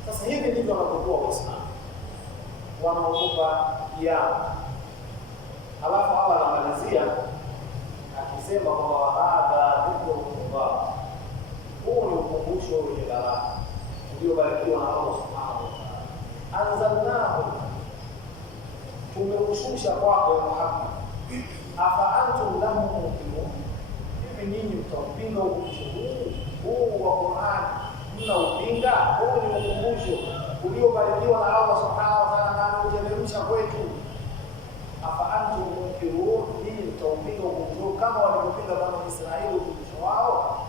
Sasa hivi ndivyo wanapokuwa Waislamu, wanaogopa kiama. Halafu Allah anamalizia akisema kwamba hadha dhikrullah, huu ni ukumbusho wenye baraka uliobarikiwa na Allah subhanahu wa ta'ala. Anzalnahu, tumeushusha kwako Muhammad. Afa antum lahu muqinun, hivi nyinyi mtaupinga ukumbusho huu wa Qur'an? Mnaupinga? Huu ni ukumbusho uliobarikiwa na Allah subhanahu wa ta'ala na anaoteremsha kwetu. Afa antum muqinun, nyinyi mtaupinga ukumbusho kama walivyopinga Bani Israeli ukumbusho wao?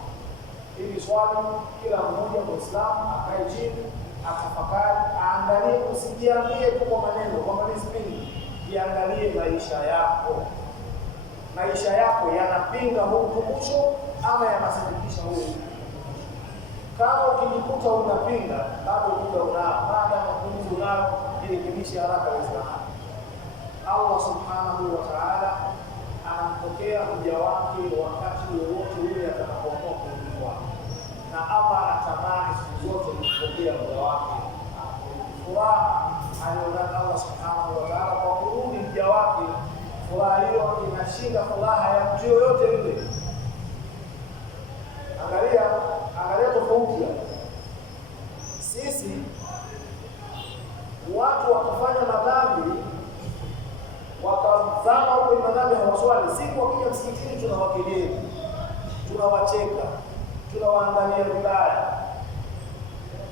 Hili swali kila mmoja Muislamu akae chini, atafakari, aangalie. Usijiambie tu kwa maneno kwamba mimi sipingi, jiangalie maisha yako. Maisha yako yanapinga huu ukumbusho ama yanasadikisha huu ukumbusho? Kama ukijikuta unapinga, bado muda unao, baada ya Mungu nao jirekebishe haraka iwezekanavyo. Allah subhanahu wa ta'ala anampokea mja wake wakati wowote ule atakapoamua kuuliwa, na Allah anatamani siku zote kumpokea mja wake. Furaha aliyonayo Allah subhanahu wa ta'ala kwa kurudi mja wake, furaha hiyo inashinda furaha ya mtu yoyote yule. Angalia tofauti hapa. Sisi watu wakifanya madhambi, wakazama huko madhambi, hawaswali, siku wakija msikitini tunawakejeli, tunawacheka, tunawaangalia vibaya,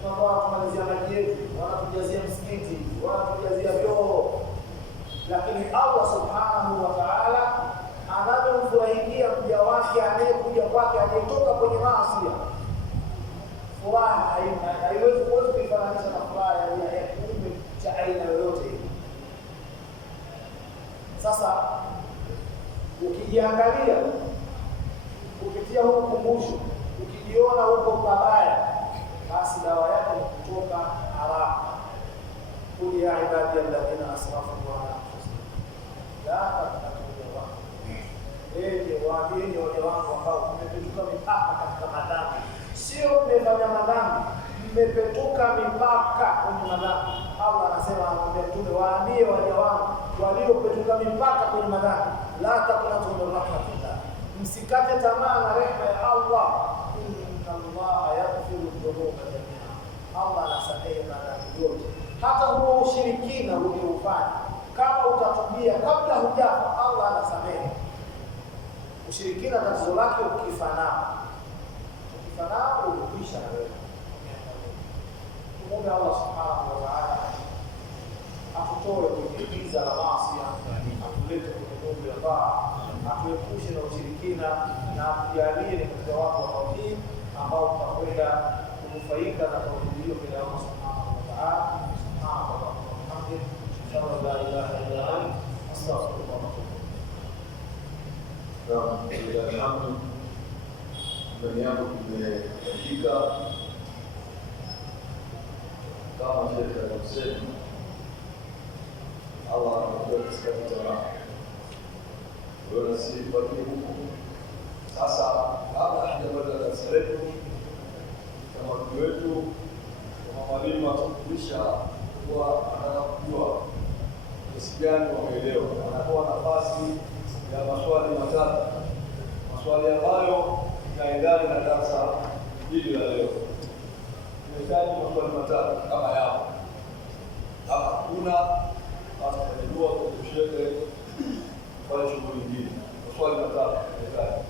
tunamalizia maji yetu, wanatujazia msikiti, wanatujazia vyoo. Lakini Allah subhanahu wa ta'ala anamfurahikia mja wake anayekuja kwake, aliyetoka kwenye maasi. Furaha haiwezi kuifananisha na furaha ya kiumbe cha aina yoyote. Sasa ukijiangalia kupitia huu ukumbusho, ukijiona huko pabaya, basi dawa yake ni kutoka haraka. Kuli ya ibadi alladhina asrafu ala anfusihim la taqnatu min rahmatillah, waambieni wale wangu ambao mmepetuka mipaka katika madhambi. Sio mmefanya madhambi, mmepetuka mipaka kwenye madhambi. Allah anasema, anamwambia Mtume, waambie wale wangu waliopetuka mipaka kwenye madhambi, la taqnatu min rahmatillah, msikate tamaa na rehema ya Allah. Inna Allah yaghfiru dhunuba jami'a, Allah anasamehe madhambi yote, hata huo ushirikina ulioufanya. Kama utatubia kabla hujafa, Allah anasamehe. Ushirikina tatizo lake ukifanana ukisha na wewe. Mungu Allah subhanahu wa ta'ala atutoe kwenye giza la maasi, atulete kwenye nuru ya taa, atuepushe na ushirikina, na atujalie ni katika watu wa tauhid ambao tutakwenda kunufaika na tauhid hiyo bila Allah subhanahu wa ta'ala. Subhanallahi walhamdulillah, la ilaha illa anta, astaghfiruka wa atubu ilaik. Alhamdulillah, ndani yako tumefika kama shekhe alivyosema, Allah anajua katika Qur'an. Wewe usifuatie huko. Sasa kabla hajapata darasa letu, kama watu wetu, kama mwalimu atufundisha kuwa anataka kujua kiasi gani wameelewa, anatoa nafasi ya maswali matatu, maswali ambayo yanaendana na darasa hili la leo. Tunahitaji maswali matatu kama yapo. Kama hakuna, basi tunajua tusheke kwa shughuli nyingine. Maswali matatu tunahitaji.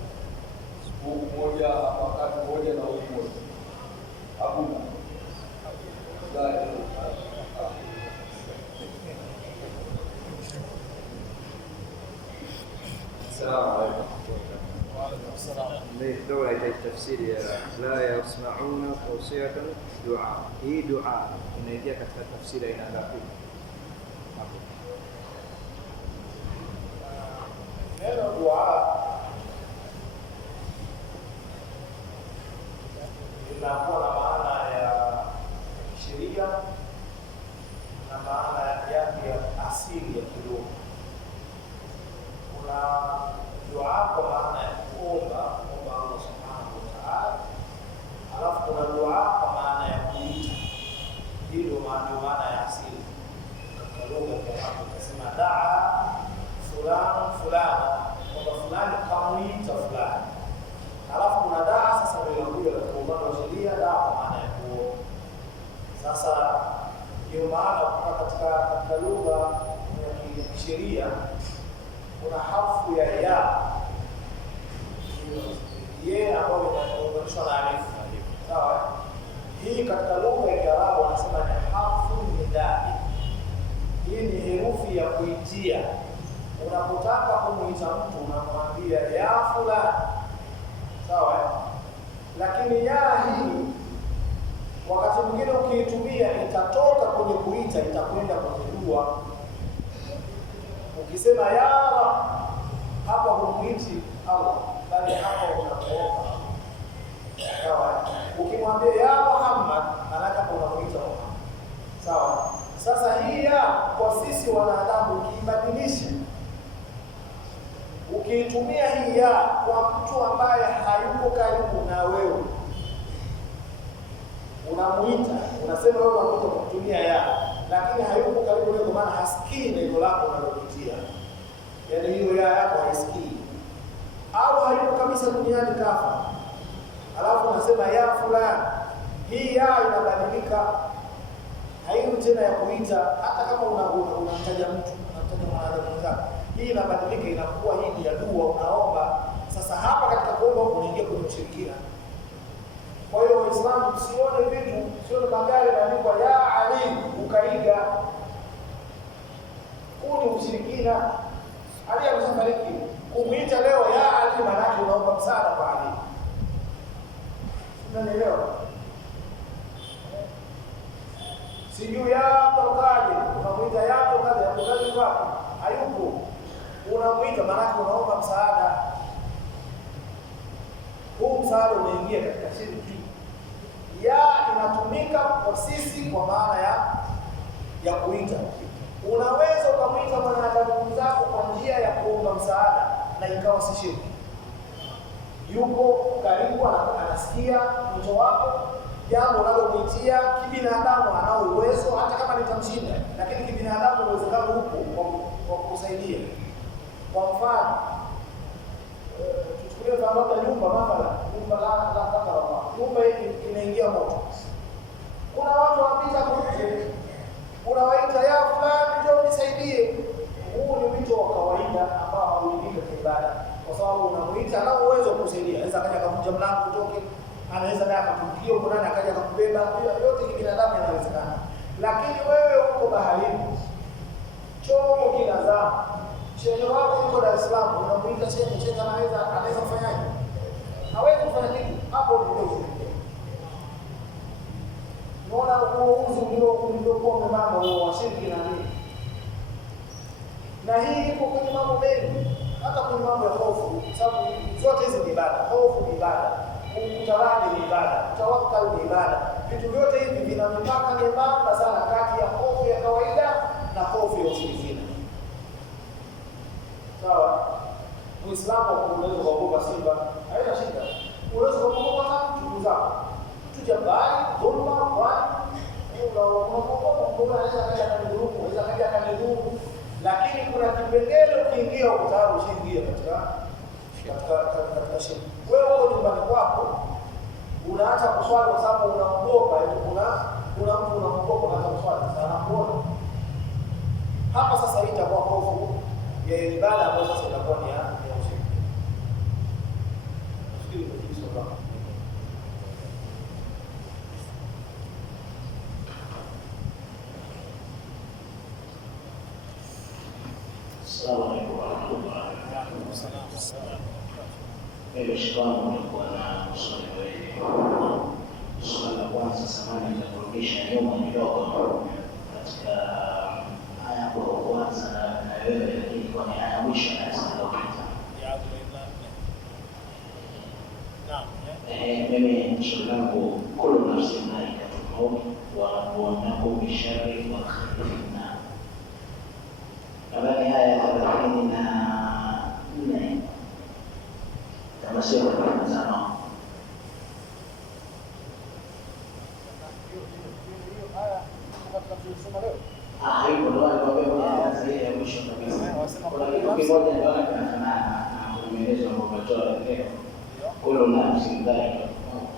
Huku moja, wakati moja na huku moja. Hakuna. السلام عليكم. الدولة التفسير لا يسمعون توصية دعاء. هي دعاء inaingia katika tafsiri aina ngapi? Neno dua linakuwa na maana ya sheria na maana yake ya asili ya kilugha. Kuna dua kwa maana ya kuomba Allah subhanahu wa ta'ala, alafu kuna dua kwa maana ya kuita. Hilo maana ya asili katika lugha ya Kiarabu. Tunasema daa fulani fulani, kwamba fulani kamuita fulani. Alafu kuna daa sasa ndio inakuja katika upande wa sheria, daa kwa maana ya kuomba. Sasa ndio maana katika lugha ya kisheria kuna harfu ya ya ambayo inaunganishwa na alif. Sawa? Hii katika lugha ya Kiarabu wanasema ni harfu nidai. Hii ni herufi ya kuitia. Unapotaka kumuita mtu unamwambia ya fulani. Sawa? Lakini ya hii wakati mwingine ukiitumia itatoka kwenye kuita itakwenda kwenye dua. Ukisema ya Rab, hapa humuiti Allah, bali hapa unamuomba. Sawa? Ukimwambia ya Muhammad, maana unamuita Muhammad. Sawa? Sasa hii ya kwa sisi wanadamu ukiibadilisha, ukiitumia hii ya kwa mtu ambaye hayuko karibu na wewe, unamuita, unasema wewe unamuita kwa kutumia ya, lakini hayuko karibu nawe, maana hasikii neno lako unalopitia. Yaani hiyo ya yako haisikii. Au hayuko kabisa duniani kafa. Alafu unasema ya fulani. Hii ya inabadilika. Haiwi tena ya kuita, hata kama unamtaja mtu, unamtaja mwanadamu mwenzako. Hii inabadilika inakuwa hii ya dua unaomba. Sasa hapa katika kuomba unaingia kwenye ushirikina. Kwa hiyo Waislamu tusione vitu, tusione magari yanaandikwa ya Ali ukaiga. Huu ni ushirikina. Ali ameshafariki. Kumuita leo ya Ali maana yake unaomba msaada kwa Ali. Unanielewa? Sijui ya Abdulkadir, unamuita ya Abdulkadir wapi? Hayupo. Unamuita maana yake unaomba msaada. Huu msaada unaingia katika shirki. Ya inatumika kwa sisi kwa maana ya kuita. Unaweza ukamuita mwanadamu zako kwa njia ya kuomba msaada na ikawa si shirki. Yupo karibu anasikia mto wako, jambo unalomuitia kibinadamu, anao uwezo hata kama litamshinda, lakini kibinadamu uwezekano huko kwa kusaidia. Kwa mfano tuchukulie kama nyumba mathalan, nyumba la takarawa, nyumba hii inaingia moto. Kuna watu wanapita kule, unawaita ya fulani njoo nisaidie. Huu ni wito wa kawaida ambao hauingii kwa ibada, kwa sababu unamuita na uwezo kusaidia. Anaweza akaja akavunja mlango utoke, anaweza naye akakupigia huko ndani akaja akakubeba. Yote kibinadamu yanawezekana. Lakini wewe uko baharini, chombo kinazama, shehe wako yuko Dar es Salaam, unamuita shehe anaweza kufanyaje? Hawezi kufanya kitu. Hapo ndio ushirikina. Unaona uozi uliokuwa umemama wa shirki na nini? Na hii iko kwenye mambo mengi, hata kwenye mambo ya hofu, sababu zote hizi ni ibada. Hofu ni ibada, utawali ni ibada, tawakkul ni ibada. Vitu vyote hivi vina mipaka nyembamba sana kati ya hofu ya kawaida na hofu ya ushirikina. Sawa? Muislamu unaweza kuogopa simba, haina shida. Unaweza kuogopa hata ndugu zako. Mtu jabari, dhulma, kwani unaogopa mbona anaweza kaja kanidhuru, anaweza kaja kanidhuru. Lakini kuna kipengele ukiingia ukitaka ushingie katika shirki. Wewe uko nyumbani kwako unaacha kuswali kwa sababu unaogopa, kuna mtu unaogopa unaacha kuswali sana kuona. Hapa sasa hii itakuwa hofu ya ibada ambayo sasa itakuwa ni ya ushiriki. Nafikiri ndio hizo kama. Assalamu alaikum warahmatullahi wabarakatuh. Mimi shikamoo nilikuwa na swali wengi. Swali la kwanza samani nitakurudisha nyuma kidogo katika aya ya kwanza na wewe, lakini kwa ni aya mwisho na sasa iliyopita. Mimi swali langu kullu nafsin dha'iqatul maut wa nabluwannakum bish-sharri wal khairi fitna. Nadhani haya 34 kama sio 35. Haipo ndo alikwambia zaidi ya mwisho kabisa. Kuna kitu kimoja ndio anafanana na maelezo ambayo umetoa leo. Kullu nafsin dha'iqatul maut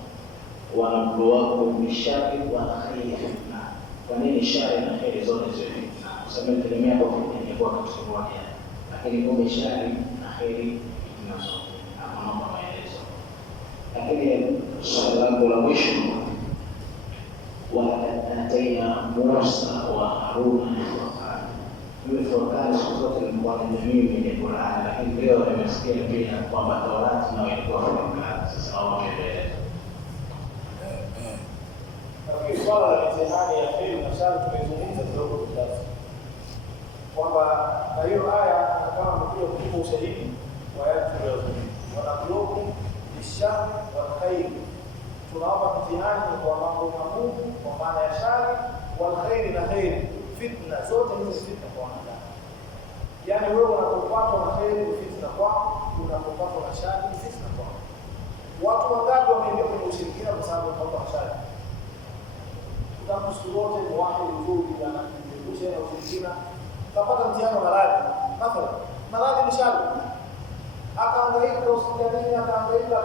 wa nabluwannakum bish-sharri wal khairi fitna. Kwa nini shari na khairi zote ziwe fitna? Kwa sababu tegemea kwa kwa kitu kimoja, lakini kumbe shari na khairi fitna zote. Naomba maelezo. Lakini swali langu la mwisho, ataina Musa wa Haruna na Furqan. Mimi Furqan siku zote nilikuwa na mimi kwenye Qur'an, lakini leo nimesikia pia kwamba Taurati nayo ilikuwa Furqan. Sasa naomba maelezo. Nafikiri swala la mitihani ya kheri na shari tumezungumza kidogo kiasi kwamba na hiyo aya kama mkio kutupa ushahidi wa yale tuliyozungumza. Wanabluwakum bish-sharri wal khairi. Tunawapa mtihani kwa mambo magumu kwa maana ya shari wal khairi na khairi. Fitna zote hizo fitna kwa wanadamu. Yaani wewe unapopatwa na khairi fitna kwako, unapopatwa na shari fitna kwako. Watu wangapi wameingia kwenye ushirikina kwa sababu ya shari? Kama siku zote ni watu nzuri na kujiepusha na ushirikina. Kapata mtihani wa maradhi. Mathalan, maradhi ni shari. Akaangaika hospitalini, akaangaika,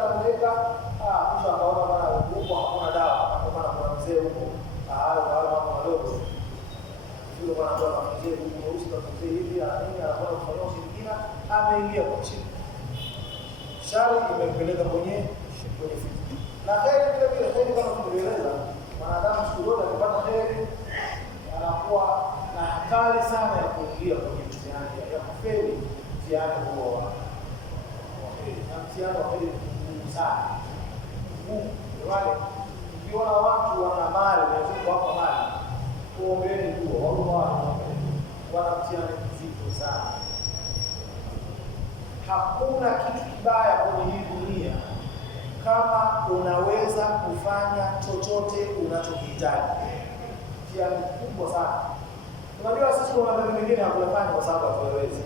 kisha akaona bana huko hakuna dawa, akaona kuna mzee huko. Wale watu wadogo. Sio bwana bwana mzee huko mweusi na mzee hivi, anakwenda kufanya ushirikina, ameingia kwa shirki. Shari imempeleka kwenye fitna. Na kheri vile kheri kama tulivyoeleza, mwanadamu siku zote akipata kheri anakuwa na hatari sana ya kuingia kwenye mtihani ya kufeli mtihani huo wa kheri. Na mtihani wa kheri ni ngumu sana. Wale ukiona watu wana mali, wanaweza wapa mali, kuombeeni dua, wana mtihani mzito sana. Hakuna kitu kibaya kwenye hii dunia kama unaweza kufanya chochote unachokihitaji. Mtihani mkubwa sana. Unajua sisi kuna mambo mengine hakuyafanya kwa sababu hatuwezi.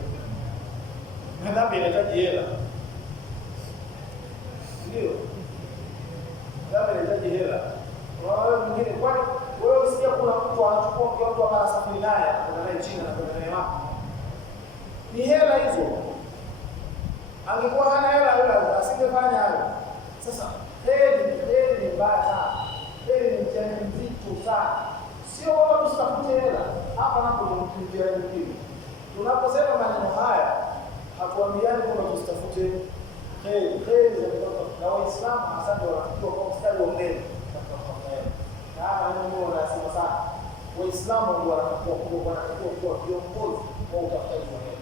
Madhambi yanahitaji hela. Ndio. Madhambi yanahitaji hela. Kuna wale mwingine kwani wewe usikia kuna mtu anachukua mtu anasafiri naye kwenda naye China na kwenda naye wapi? Ni hela hizo. Angekuwa hana hela yule asingefanya hayo. Sasa heri ni mbaya sana. Heri ni mtihani mzito sana. Sio kwamba tusitafute hela. Hapa napo ni mtihani mkubwa. Tunaposema maneno haya hatuambiani kwamba tusitafute heri za kutoka na Waislamu hasa ndio wanafikiwa kwa mstari wa mbele katika familia. Na hapa ndio wanasema sana. Waislamu ndio wanatakiwa kuwa viongozi wa utafutaji wa hela.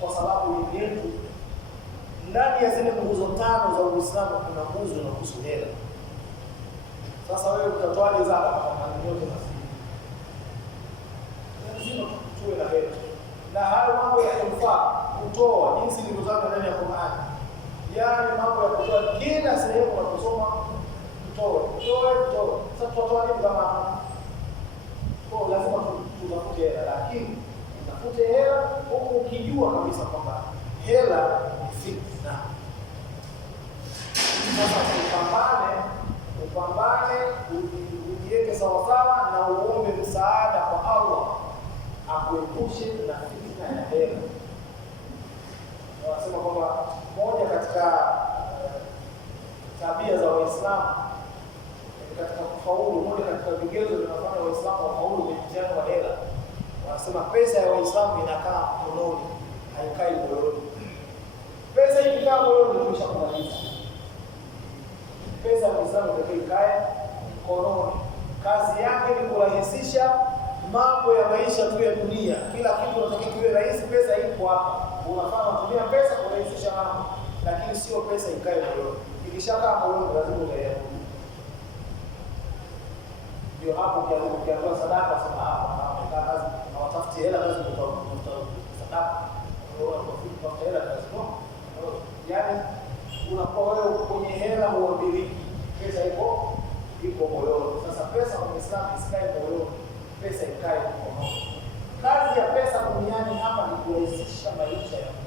Kwa sababu yetu ndani ya zile nguzo 5 za Uislamu kuna nguzo inahusu hela. Sasa wewe utatoaje zaka kwa mambo yote mazuri? Lazima tuwe na hela. Na hayo mambo ya kufaa kutoa jinsi nilivyotaja ndani ya Qur'an. Yaani mambo ya kutoa kila sehemu unasoma kutoa tutatoa nini kama kwa lazima tutafute hela, lakini utafute hela huku ukijua kabisa kwamba hela ni fitna. Sasa upambane, ujiweke sawasawa na uombe msaada kwa Allah akuepushe na fitna ya hela. Wanasema kwamba moja katika tabia za Waislamu katika kufaulu, moja katika vigezo vinafanya Waislamu wafaulu kwenye mtihani wa hela, wanasema pesa ya Waislamu inakaa mkononi, haikai moyoni. Pesa ikikaa moyoni imeshakumaliza. Pesa ya Waislamu pekee ikae mkononi. Kazi yake ni kurahisisha mambo ya maisha tu ya dunia. Kila kitu unataka kiwe rahisi, pesa ipo hapa. Unafaa kutumia pesa kurahisisha mambo, lakini sio pesa ikae moyoni. Ikishakaa moyoni lazima utaiabudu. Ndio hapo ukiambiwa sadaka sema kazi hawatafuti hela, lazima utafuta sadaka. Utafuta hela lazima. Yaani unakuwa wewe kwenye hela huambiliki. Pesa ipo moyoni. Sasa pesa kwa Uislamu isikae moyoni, pesa ikae mkononi. Kazi ya pesa duniani hapa ni kurahisisha maisha ya mtu.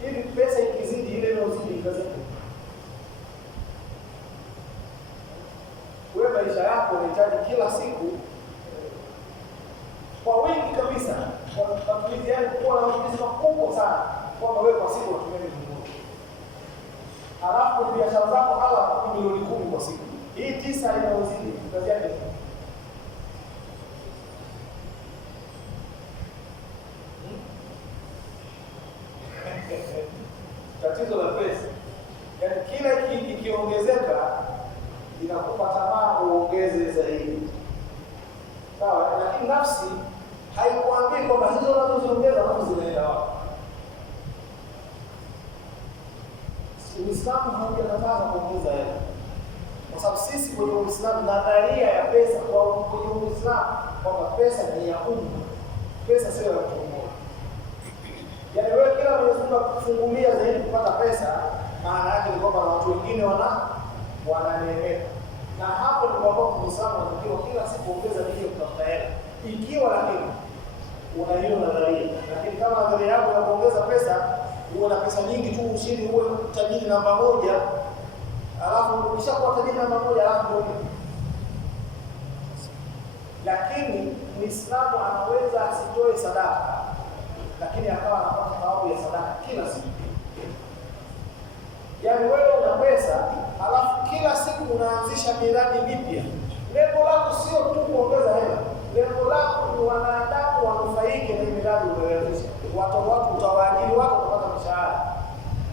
Hivi pesa ikizidi ile inayozidi ikazidi. Wewe maisha yako unahitaji kila siku kwa wingi kabisa, kwa matumizi yako kuwa na matumizi makubwa sana, kwamba wewe kwa siku unatumia milioni 1. Halafu ni biashara zako hala milioni 10 kwa siku. Hii 9 inayozidi kazi yake. Tatizo la pesa. Yaani kila ikiongezeka inakupa tamaa uongeze zaidi. Sawa, lakini nafsi haikuambii kwamba hizo unazoziongeza hapo zinaenda wapi. Uislamu haujakataza kuongeza hela. Kwa sababu sisi kwenye Uislamu nadharia ya pesa kwenye Uislamu kwamba pesa ni ya umma. Pesa sio ya mtu mmoja. Yaani wewe kila Mwenyezi Mungu akufungulia zaidi kupata pesa, maana yake ni kwamba watu wengine wananeemeka. Na hapo ni kwamba Muislamu anatakiwa kila siku ongeza bidii kutafuta hela. Ikiwa lakini una hiyo nadharia, lakini kama nadharia yako ya kuongeza pesa, uwe na pesa nyingi tu ushindi uwe tajiri namba 1, alafu ukishakuwa tajiri namba 1 alafu ndio. Lakini Muislamu anaweza asitoe sadaka, lakini akawa anapata thawabu ya sadaka kila siku. Yaani wewe una pesa, alafu kila siku unaanzisha miradi mipya. Lengo lako sio tu kuongeza hela. Lengo lako ni wanadamu wanufaike na miradi unayoanzisha. Watu utawaajiri, watu utapata mshahara.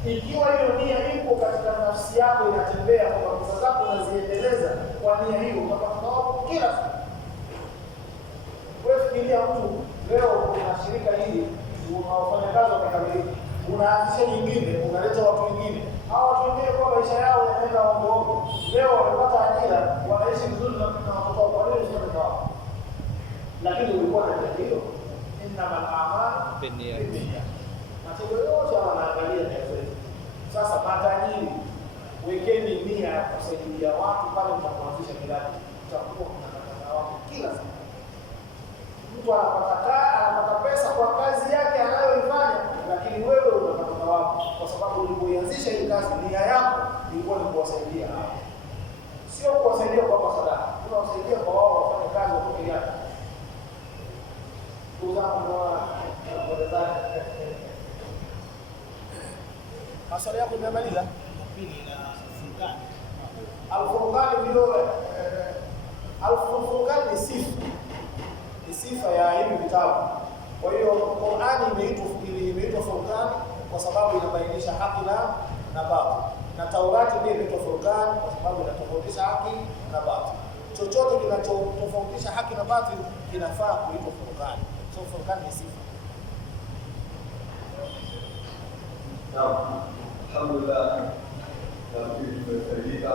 Ikiwa hiyo nia ipo katika nafsi yako inatembea kwa pesa zako unaziendeleza kwa nia hiyo, utapata thawabu kila siku. Wewe fikiria mtu leo una shirika hili, unafanya kazi wamekamilika. Unaanzisha nyingine, unaleta watu wengine. Hao watu wengine kwa maisha yao yanaenda ongo. Leo wamepata ajira, wanaishi vizuri na watoto wao. Kwa nini sio sawa? Lakini ulikuwa na nia hiyo. Innamal a'malu binniyat. Matendo yote wanaangalia nia zetu. Sasa matajiri, wekeni nia ya kusaidia watu pale mtapoanzisha miradi. Mtakuwa mnakatana watu kila siku. Mtu anapata pesa kwa kazi yake anayoifanya, lakini wewe unapata thawabu kwa sababu ulipoanzisha hii kazi nia yako ilikuwa ni kuwasaidia hao. Sio kuwasaidia kwa sadaka. Tunawasaidia kwa wao wafanye kazi kwa ajili yako. Maswali yako umemaliza? Al-Furqan ndio Al-Furqan ni sifa ya hivi vitabu. Kwa hiyo Qur'ani imeitwa Furqan kwa sababu inabainisha haki na batil. Na Taurati pia inaitwa Furqan kwa sababu inatofautisha haki na batil. Chochote kinachotofautisha haki na batil kinafaa kuitwa Furqan. So Furqan ni sifa. Naam. Alhamdulillah. Nabii tumefaidika.